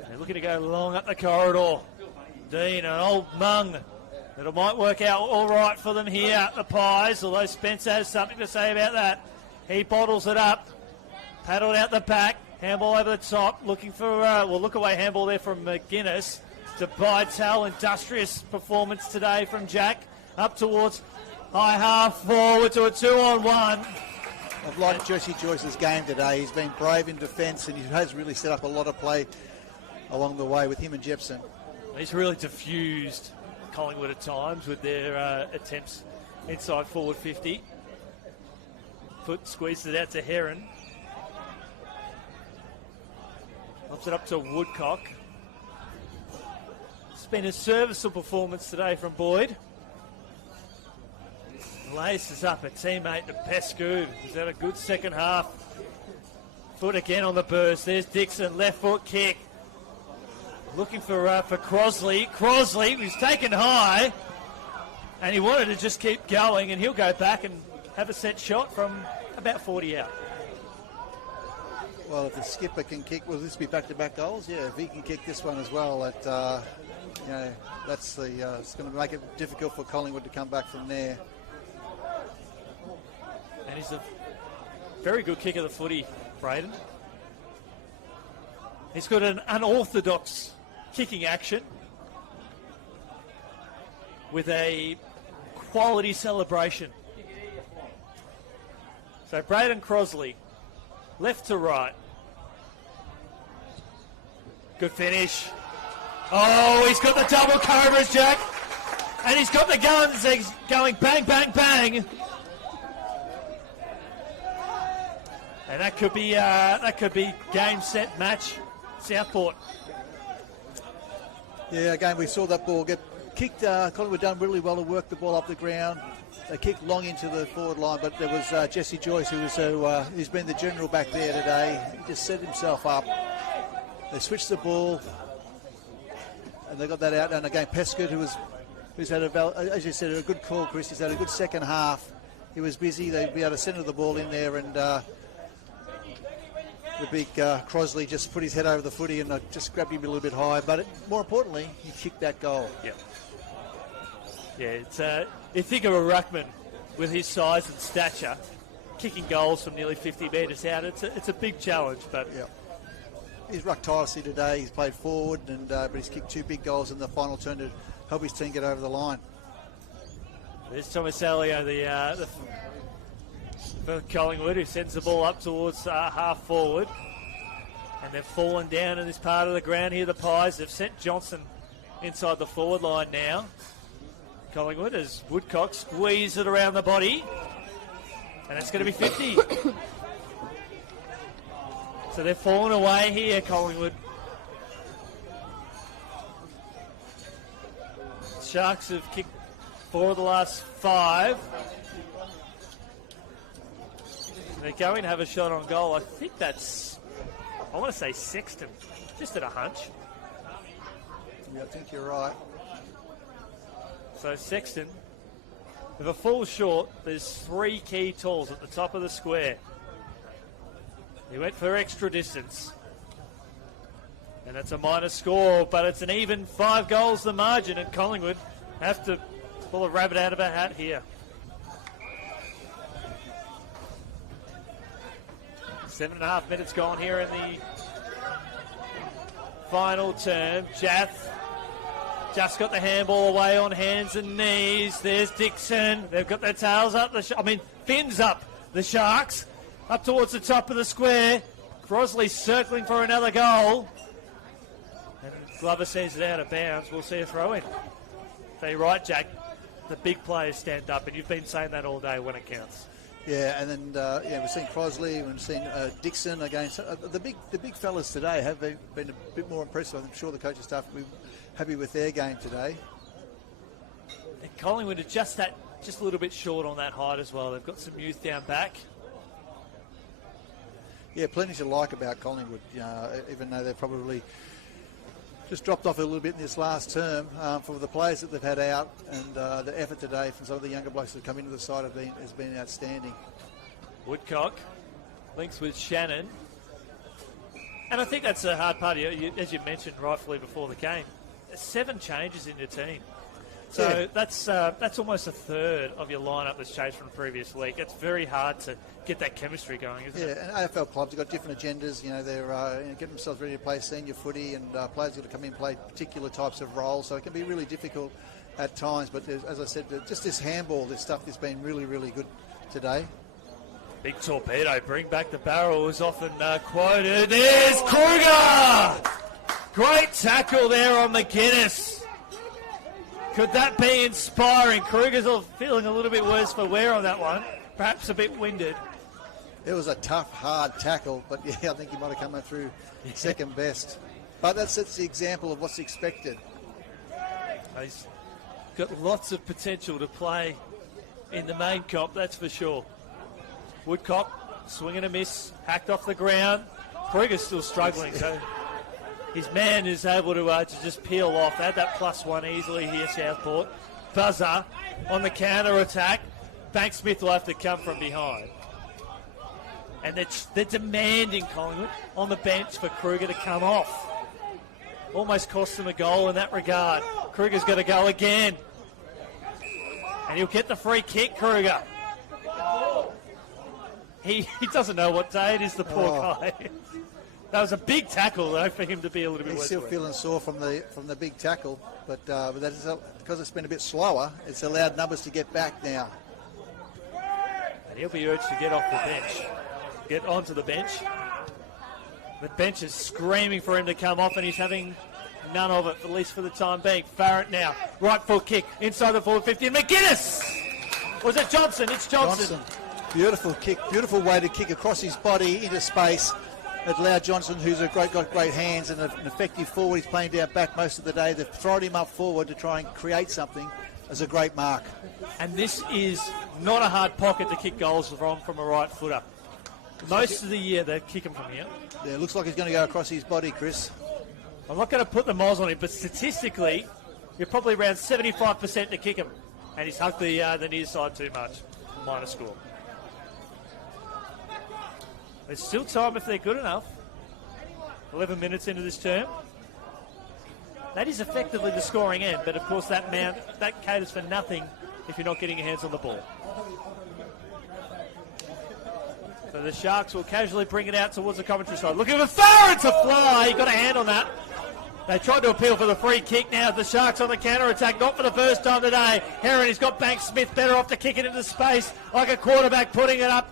They're looking to go long up the corridor. Dean, an old mung. It might work out all right for them here, the Pies, although Spencer has something to say about that. He bottles it up, paddled out the back, handball over the top, looking for, look away handball there from McGuinness. To Bytel, industrious performance today from Jack, up towards high half forward to a 2-on-1. I've liked Jesse Joyce's game today. He's been brave in defence and he has really set up a lot of play along the way with him and Jepson. He's really diffused Collingwood at times with their attempts inside forward 50. Foot squeezes it out to Heron. Pops it up to Woodcock. It's been a serviceable performance today from Boyd. Laces up a teammate to Pescoud. He's had a good second half. Foot again on the burst. There's Dixon, left foot kick. Looking for Crosley. Crosley was taken high, and he wanted to just keep going, and he'll go back and have a set shot from about 40 out. Well, if the skipper can kick, will this be back-to-back goals? Yeah, if he can kick this one as well, that's the. It's going to make it difficult for Collingwood to come back from there. And he's a very good kick of the footy, Braden. He's got an unorthodox kicking action with a quality celebration. So Braden Crosley, left to right. Good finish. Oh, he's got the double cobras, Jack. And he's got the guns going bang, bang, bang. And that could be game, set, match, Southport. Yeah, again, we saw that ball get kicked. Collingwood done really well to work the ball up the ground. They kicked long into the forward line, but there was Jesse Joyce who's been the general back there today. He just set himself up. They switched the ball, and they got that out. And again, Pescoud, who's had as you said, a good call, Chris. He's had a good second half. He was busy. They'd be able to centre the ball in there, and the big Crosley just put his head over the footy and just grabbed him a little bit high. But more importantly, he kicked that goal. Yeah, it's you think of a ruckman with his size and stature kicking goals from nearly 50 metres out. It's a big challenge, but he's rucked tirelessly today. He's played forward, but he's kicked 2 big goals in the final turn to help his team get over the line. There's Tomaselio, the for Collingwood, who sends the ball up towards half forward, and they've fallen down in this part of the ground here. The Pies have sent Johnson inside the forward line now. Collingwood, as Woodcock squeezes it around the body, and it's going to be 50. So they're falling away here, Collingwood. Sharks have kicked 4 of the last 5. They're going to have a shot on goal. I think that's, I want to say Sexton, just at a hunch. Yeah, I think you're right. So Sexton, with a full short, there's 3 key tools at the top of the square. He went for extra distance. And that's a minor score, but it's an even 5 goals the margin, and Collingwood have to pull a rabbit out of a hat here. 7.5 minutes gone here in the final term. Jath just got the handball away on hands and knees. There's Dixon. They've got their tails up. Fins up the Sharks. Up towards the top of the square. Crosley circling for another goal. And Glover sends it out of bounds. We'll see a throw in. So you're right, Jack. The big players stand up, and you've been saying that all day when it counts. Yeah, and then we've seen Crosley, we've seen Dixon again. So, the big fellas today have been a bit more impressive. I'm sure the coaching staff will be happy with their game today. And Collingwood are just a little bit short on that height as well. They've got some youth down back. Yeah, plenty to like about Collingwood, even though they've probably just dropped off a little bit in this last term. For the players that they've had out, and the effort today from some of the younger blokes that have come into the side has been outstanding. Woodcock links with Shannon. And I think that's a hard part, as you mentioned rightfully before the game. 7 changes in your team. So that's almost a third of your lineup that's changed from the previous week. It's very hard to get that chemistry going, isn't it? Yeah, and AFL clubs have got different agendas. They're getting themselves ready to play senior footy, and players got to come in and play particular types of roles. So it can be really difficult at times. But as I said, just this handball, this stuff has been really, really good today. Big torpedo, bring back the barrel is often quoted. There's Kruger! Great tackle there on McGuinness. Could that be inspiring? Kruger's feeling a little bit worse for wear on that one. Perhaps a bit winded. It was a tough, hard tackle, but yeah, I think he might have come through second best. But that's the example of what's expected. He's got lots of potential to play in the main comp, that's for sure. Woodcock, swing and a miss, hacked off the ground. Kruger's still struggling, so his man is able to just peel off. They had that +1 easily here, Southport. Buzzer on the counter attack. Bank Smith will have to come from behind. And they're demanding Collingwood on the bench for Kruger to come off. Almost cost them a goal in that regard. Kruger's got to go again. And he'll get the free kick, Kruger. He doesn't know what day it is, the poor guy. That was a big tackle, though, for him to be a little bit worse. He's still feeling sore from the big tackle, but that is, because it's been a bit slower, it's allowed numbers to get back now. And he'll be urged to get off the bench, get onto the bench. The bench is screaming for him to come off, and he's having none of it, at least for the time being. Farrant now, right foot kick, inside the forward 50, and McGuinness! Or is it Johnson? It's Johnson. Beautiful kick, beautiful way to kick across his body into space. It allowed Johnson, who's got great hands and an effective forward. He's playing down back most of the day. They've thrown him up forward to try and create something as a great mark. And this is not a hard pocket to kick goals from a right footer. Most of the year they kick him from here. Yeah, it looks like he's going to go across his body, Chris. I'm not going to put the miles on him, but statistically, you're probably around 75% to kick him. And he's hugged the near side too much. Minor score. There's still time if they're good enough. 11 minutes into this term. That is effectively the scoring end, but of course that caters for nothing if you're not getting your hands on the ball. So the Sharks will casually bring it out towards the commentary side. Looking for Farrant to fly. He got a hand on that. They tried to appeal for the free kick. Now the Sharks on the counter-attack, not for the first time today. Heron, he's got Bank Smith better off to kick it into space like a quarterback putting it up.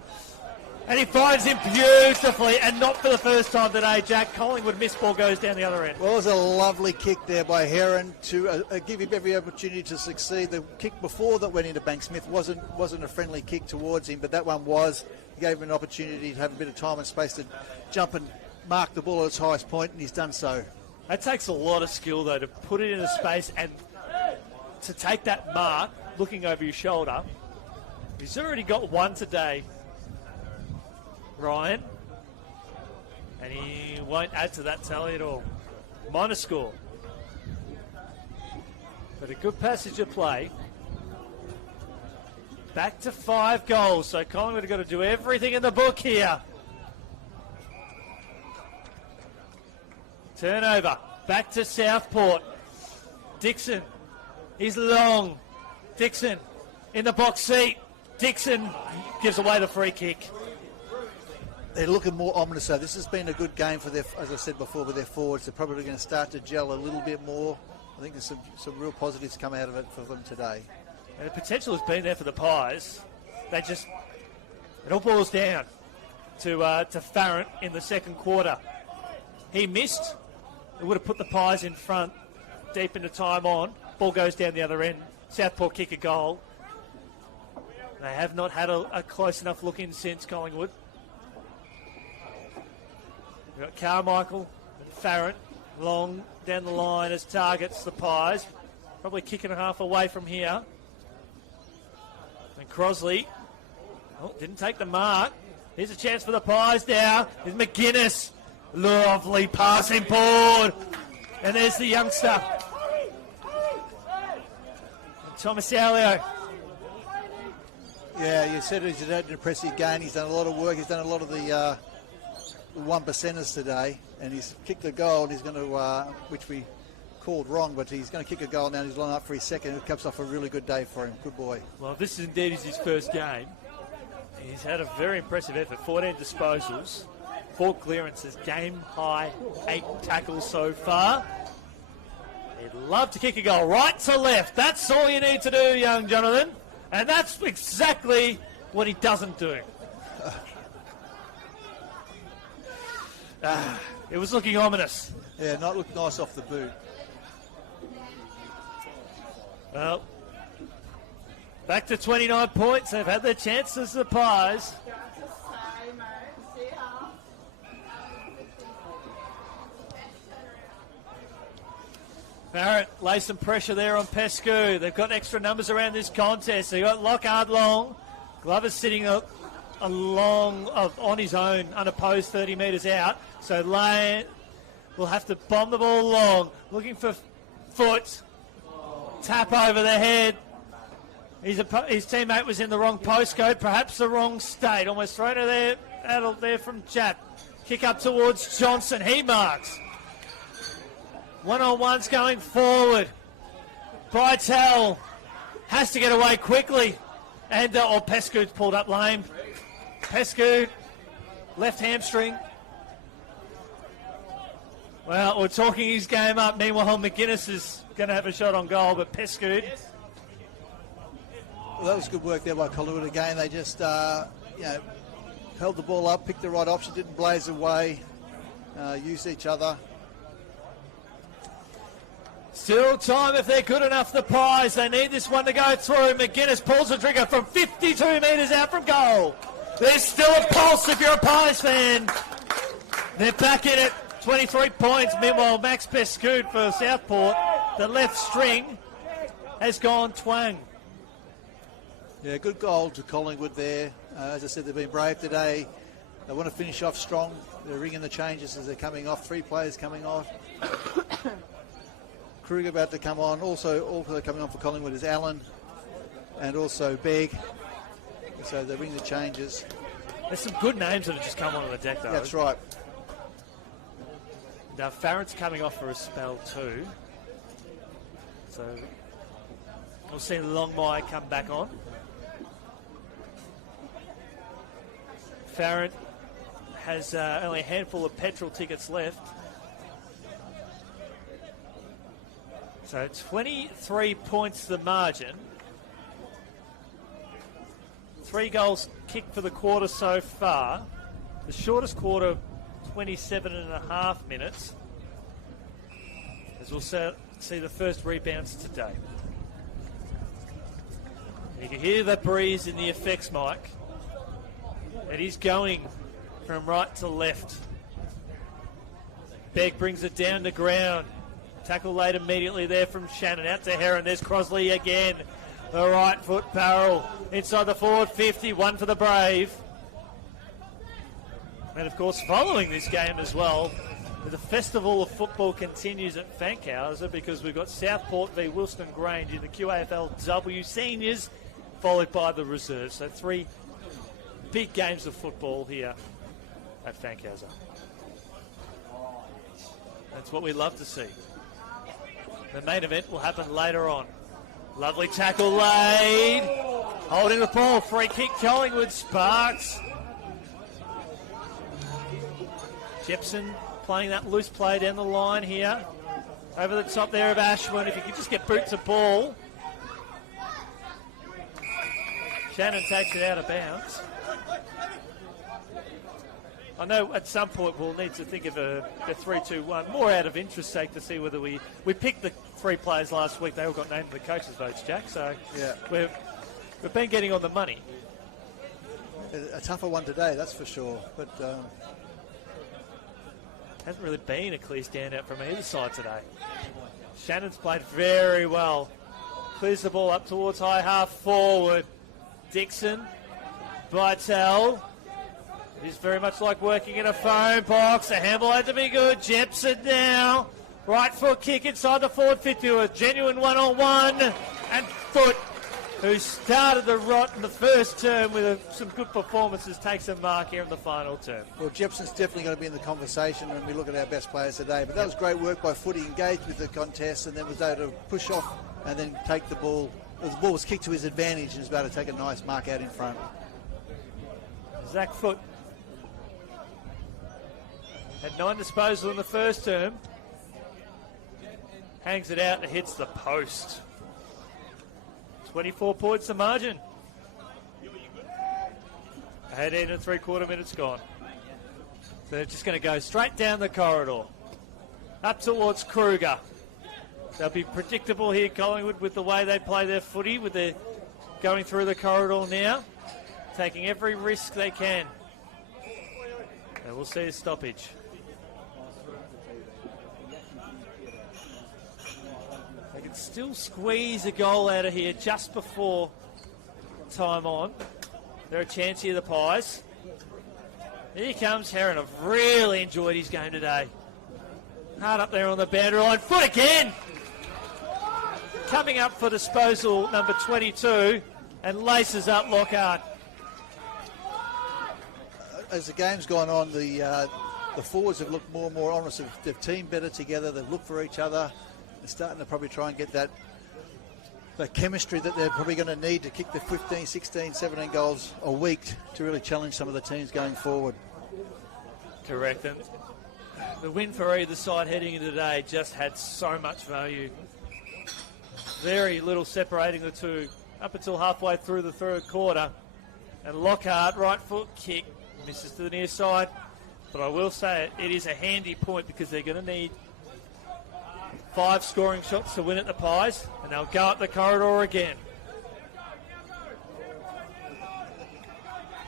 And he finds him beautifully, and not for the first time today, Jack. Collingwood missed ball goes down the other end. Well, it was a lovely kick there by Heron to give him every opportunity to succeed. The kick before that went into Bank Smith wasn't a friendly kick towards him, but that one was. He gave him an opportunity to have a bit of time and space to jump and mark the ball at its highest point, and he's done so. That takes a lot of skill, though, to put it into space and to take that mark, looking over your shoulder. He's already got one today, Ryan, and he won't add to that tally at all. Minor score. But a good passage of play. Back to 5 goals, so Collingwood have got to do everything in the book here. Turnover. Back to Southport. Dixon. He's long. Dixon in the box seat. Dixon gives away the free kick. They're looking more ominous, though. This has been a good game for their, as I said before, with their forwards. They're probably going to start to gel a little bit more. I think there's some real positives come out of it for them today. And the potential has been there for the Pies. It all boils down to Farrant in the second quarter. He missed. It would have put the Pies in front deep into time on. Ball goes down the other end. Southport kick a goal. They have not had a close enough look in since Collingwood. We've got Carmichael and Farrant long down the line as targets the Pies. Probably kicking a half away from here. And Crosley didn't take the mark. Here's a chance for the Pies now. Here's McGuinness. Lovely passing forward. And there's the youngster. And Tomasalio. Yeah, you said he's had an impressive game. He's done a lot of work. He's done a lot of the one percenters today. And he's kicked a goal. And he's going to, which we called wrong, but he's going to kick a goal now. And he's lined up for his second. It comes off a really good day for him. Good boy. Well, if this is indeed his first game, he's had a very impressive effort. 14 disposals, 4 clearances, game high, 8 tackles so far. He'd love to kick a goal right to left. That's all you need to do, young Jonathan. And that's exactly what he doesn't do. It was looking ominous. Yeah, not looked nice off the boot. Well, back to 29 points. They've had their chances, the Pies. Barrett lays some pressure there on Pescu. They've got extra numbers around this contest. They've got Lockhart long. Glover's sitting on his own, unopposed 30 metres out. So Lane will have to bomb the ball long. Looking for Foot. Tap over the head. His teammate was in the wrong postcode, perhaps the wrong state. Almost thrown it out there from Jap. Kick up towards Johnson. He marks. One-on-one's going forward. Brytell has to get away quickly. And Pescu's pulled up lame. Pescu, left hamstring. Well, we're talking his game up. Meanwhile, McGuinness is going to have a shot on goal, but Pescu. Well, that was good work there by Collingwood again. They just, held the ball up, picked the right option, didn't blaze away, used each other. Still time if they're good enough, the Pies. They need this one to go through. McGuinness pulls the trigger from 52 metres out from goal. There's still a pulse if you're a Pies fan. They're back in it. 23 points. Meanwhile, Max Pescu for Southport. The left string has gone twang. Yeah, good goal to Collingwood there. As I said, they've been brave today. They want to finish off strong. They're ringing the changes as they're coming off. 3 players coming off. Kruger about to come on. Also coming on for Collingwood is Allen and also Begg. So they're ringing the changes. There's some good names that have just come onto the deck, though. That's right. Now, Farrant's coming off for a spell too. So we'll see Longmire come back on. Farrant has only a handful of petrol tickets left. So 23 points the margin. 3 goals kicked for the quarter so far. The shortest quarter, 27.5 minutes. As we'll see the first rebounds today. You can hear the breeze in the effects mic. It is going from right to left. Begg brings it down to ground. Tackle laid immediately there from Shannon. Out to Heron. There's Crosley again. The right foot barrel inside the forward 50. One for the Brave. And of course, following this game as well, the festival of football continues at Fankhauser because we've got Southport v Wilston Grange in the QAFLW Seniors, followed by the Reserve. So 3 big games of football here at Fankhauser. That's what we love to see. The main event will happen later on. Lovely tackle laid. Holding the ball. Free kick Collingwood. Sparks. Jepson playing that loose play down the line here. Over the top there of Ashwin. If you could just get boots of ball. Shannon takes it out of bounds. I know at some point we'll need to think of a 3-2-1, more out of interest sake to see whether we picked the 3 players last week. They all got named in the coaches' votes, Jack. So Yeah. we've been getting on the money. A tougher one today, that's for sure. But Hasn't really been a clear standout from either side today. Shannon's played very well. Clears the ball up towards high half forward. Dixon, Bartel. He's very much like working in a phone box. The handball had to be good. Jepson now. Right foot kick inside the forward 50. A genuine one-on-one. And Foot, who started the rot in the first term with some good performances, takes a mark here in the final term. well, Jepson's definitely going to be in the conversation when we look at our best players today. But that was great work by Foot. He engaged with the contest and then was able to push off and then take the ball. The ball was kicked to his advantage and was able to take a nice mark out in front. Zach Foot had 9 disposals in the first term. Hangs it out and hits the post. 24 points the margin. 18 and 3/4 minutes gone. So they're just going to go straight down the corridor. Up towards Kruger. They'll be predictable here, Collingwood, with the way they play their footy, with their going through the corridor now, taking every risk they can. And we'll see a stoppage. They can still squeeze a goal out of here just before time on. They're a chance here, the Pies. Here comes Heron. I've really enjoyed his game today. Hard up there on the boundary line. Foot again! Coming up for disposal, number 22, and laces up Lockhart. As the game's gone on, the forwards have looked more and more honest. They've teamed better together. They've looked for each other. They're starting to probably try and get that chemistry that they're probably going to need to kick the 15, 16, 17 goals a week to really challenge some of the teams going forward. Correct. And the win for either side heading into today just had so much value. Very little separating the two up until halfway through the third quarter. And Lockhart, right foot kick, misses to the near side. But I will say it is a handy point because they're going to need 5 scoring shots to win at the Pies. And they'll go up the corridor again.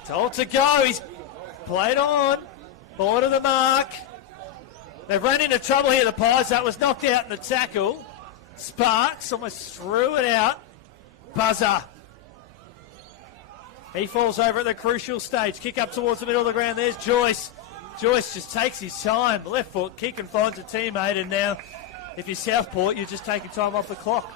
Told to go. He's played on. Ball to the mark. They've run into trouble here, the Pies. That was knocked out in the tackle. Sparks almost threw it out. Buzzer. He falls over at the crucial stage. Kick up towards the middle of the ground. There's Joyce. Joyce just takes his time. Left foot kick and finds a teammate. And now, if you're Southport, you're just taking time off the clock.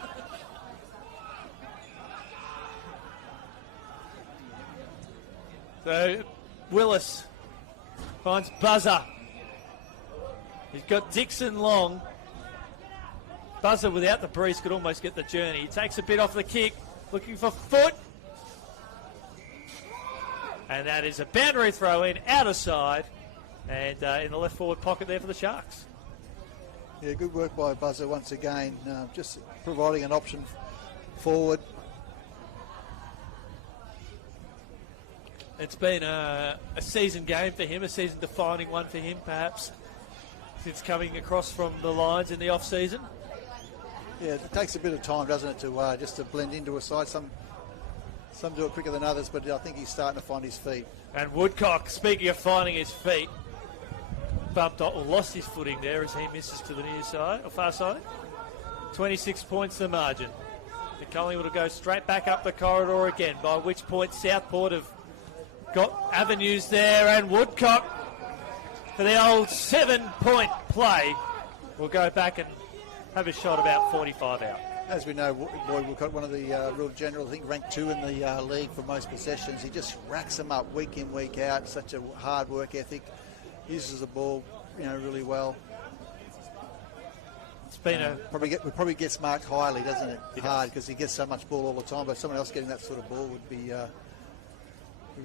So, Willis finds Buzzer. He's got Dixon long. Buzzer without the breeze could almost get the journey. He takes a bit off the kick, looking for Foot. And that is a boundary throw in, out of side, and in the left forward pocket there for the Sharks. Yeah, good work by Buzzer once again, just providing an option forward. It's been a season game for him, a season-defining one for him, perhaps, since coming across from the Lions in the off-season. Yeah, it takes a bit of time, doesn't it, to just to blend into a side. Some do it quicker than others, but I think he's starting to find his feet. And Woodcock, speaking of finding his feet, bumped up, or lost his footing there as he misses to the near side, or far side. 26 points the margin. The Collingwood will go straight back up the corridor again, by which point Southport have got avenues there, and Woodcock, for the old 7-point play, will go back and have a shot about 45 out. As we know, Boyd Woodcock, one of the real generals, I think ranked 2 in the league for most possessions. He just racks them up week in, week out. Such a hard work ethic. Uses the ball, really well. It's been probably gets marked highly, doesn't it? Hard, because he gets so much ball all the time. But someone else getting that sort of ball would be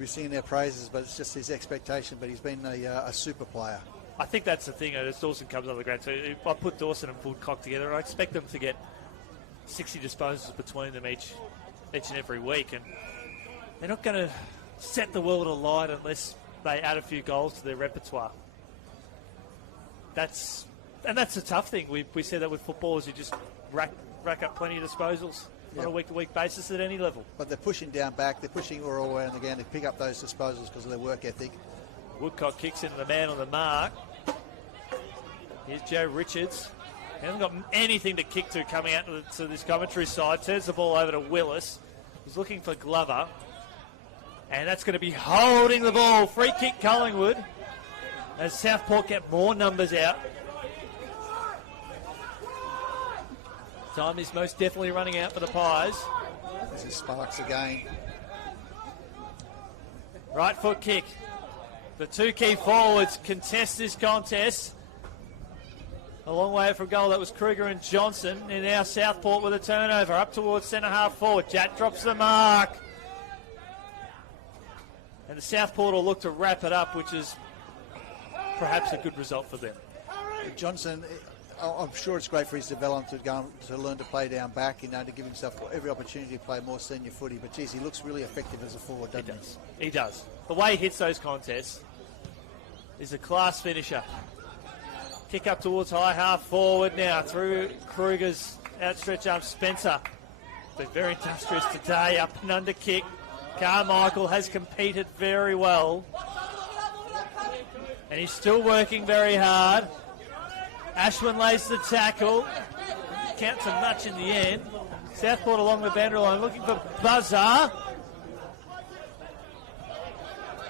singing their praises. But it's just his expectation. But he's been a super player. I think that's the thing. As Dawson comes on the ground, so I put Dawson and Woodcock together, and I expect them to get 60 disposals between them each and every week, and they're not going to set the world alight unless they add a few goals to their repertoire. That's a tough thing. We say that with footballers, you just rack up plenty of disposals on a week-to-week basis at any level. But they're pushing down back, they're pushing all around the game to pick up those disposals because of their work ethic. Woodcock kicks into the man on the mark. Here's Joe Richards. He hasn't got anything to kick to coming out to this commentary side. Turns the ball over to Willis. He's looking for Glover. And that's going to be holding the ball. Free kick Collingwood as Southport get more numbers out. Time is most definitely running out for the Pies. This is Sparks again. Right foot kick. The two key forwards contest this contest. A long way from goal. That was Kruger and Johnson. And now Southport with a turnover up towards centre half forward. Jack drops the mark. And the Southport will look to wrap it up, which is perhaps a good result for them. Johnson, I'm sure it's great for his development to learn to play down back, to give himself every opportunity to play more senior footy. But geez, he looks really effective as a forward, doesn't he? He does. The way he hits those contests is a class finisher. Kick up towards high half forward now through Kruger's outstretched arm. Spencer, been very industrious today. Up and under kick. Carmichael has competed very well. And he's still working very hard. Ashwin lays the tackle. Counts a much in the end. Southport along the boundary line looking for buzzer.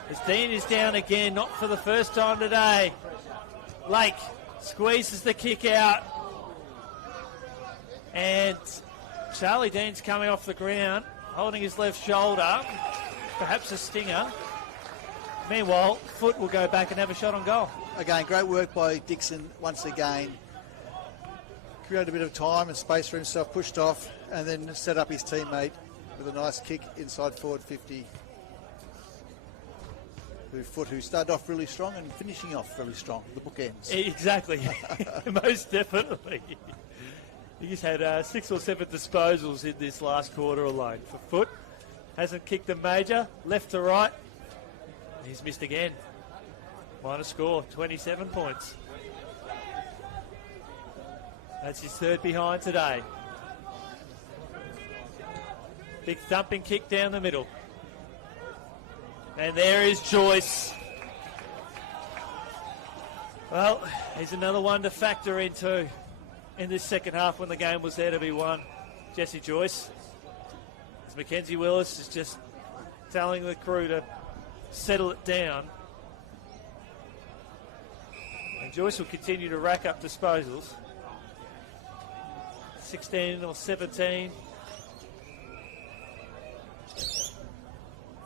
As Dean is down again, not for the first time today. Lake squeezes the kick out. And Charlie Dean's coming off the ground, holding his left shoulder. Perhaps a stinger. Meanwhile, Foot will go back and have a shot on goal. Again, great work by Dixon once again. Created a bit of time and space for himself, pushed off, and then set up his teammate with a nice kick inside forward 50. Foot, who started off really strong and finishing off really strong, the bookends. Exactly, most definitely. He's had 6 or 7 disposals in this last quarter alone. For Foot, hasn't kicked a major, left to right. He's missed again. Minor score, 27 points. That's his third behind today. Big thumping kick down the middle. And there is Joyce. Well, he's another one to factor into in this second half when the game was there to be won. Jesse Joyce. As Mackenzie Willis is just telling the crew to settle it down. And Joyce will continue to rack up disposals. 16 or 17.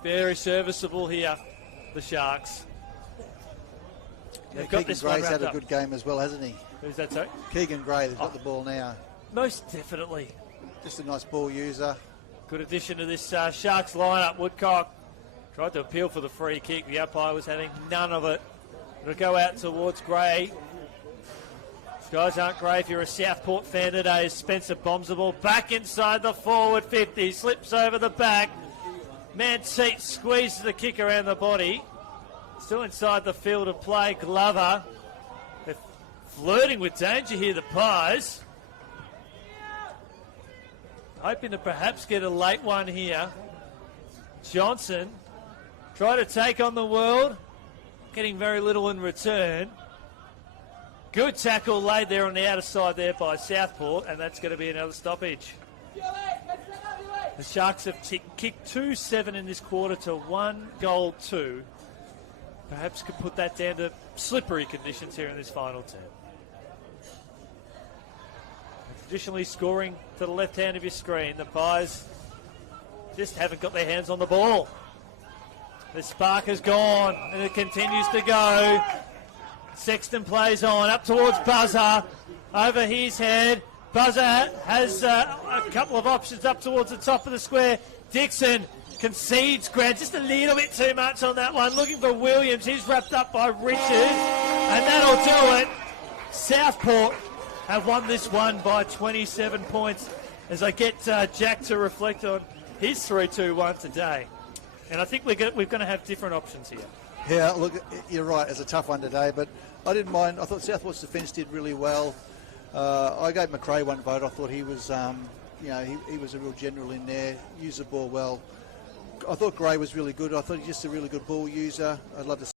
Very serviceable here, the Sharks. They've got Keegan this one Gray's had wrapped a up. good game as well, hasn't he? Who's that, sorry? Keegan Gray, they've got the ball now. Most definitely. Just a nice ball user. Good addition to this Sharks lineup. Woodcock tried to appeal for the free kick. The umpire was having none of it. It'll go out towards Gray. Skies aren't great if you're a Southport fan today. As Spencer bombs the ball back inside the forward 50. Slips over the back. Manseat squeezes the kick around the body. Still inside the field of play. Glover. They're flirting with danger here, the Pies. Hoping to perhaps get a late one here. Johnson try to take on the world. Getting very little in return. Good tackle laid there on the outer side there by Southport, and that's going to be another stoppage. The Sharks have kicked 2-7 in this quarter to 1 goal 2. Perhaps could put that down to slippery conditions here in this final term. Traditionally scoring to the left hand of your screen. The Pies just haven't got their hands on the ball. The spark has gone, and it continues to go. Sexton plays on, up towards Buzzer, over his head. Buzzer has a couple of options up towards the top of the square. Dixon concedes ground, just a little bit too much on that one. Looking for Williams, he's wrapped up by Richards, and that'll do it. Southport have won this one by 27 points. As I get Jack to reflect on his 3-2-1 today. And I think we're going to have different options here. Yeah, look, you're right. It's a tough one today, but I didn't mind. I thought Southport's defence did really well. I gave McRae one vote. I thought he was, he was a real general in there. Used the ball well. I thought Gray was really good. I thought he's just a really good ball user. I'd love to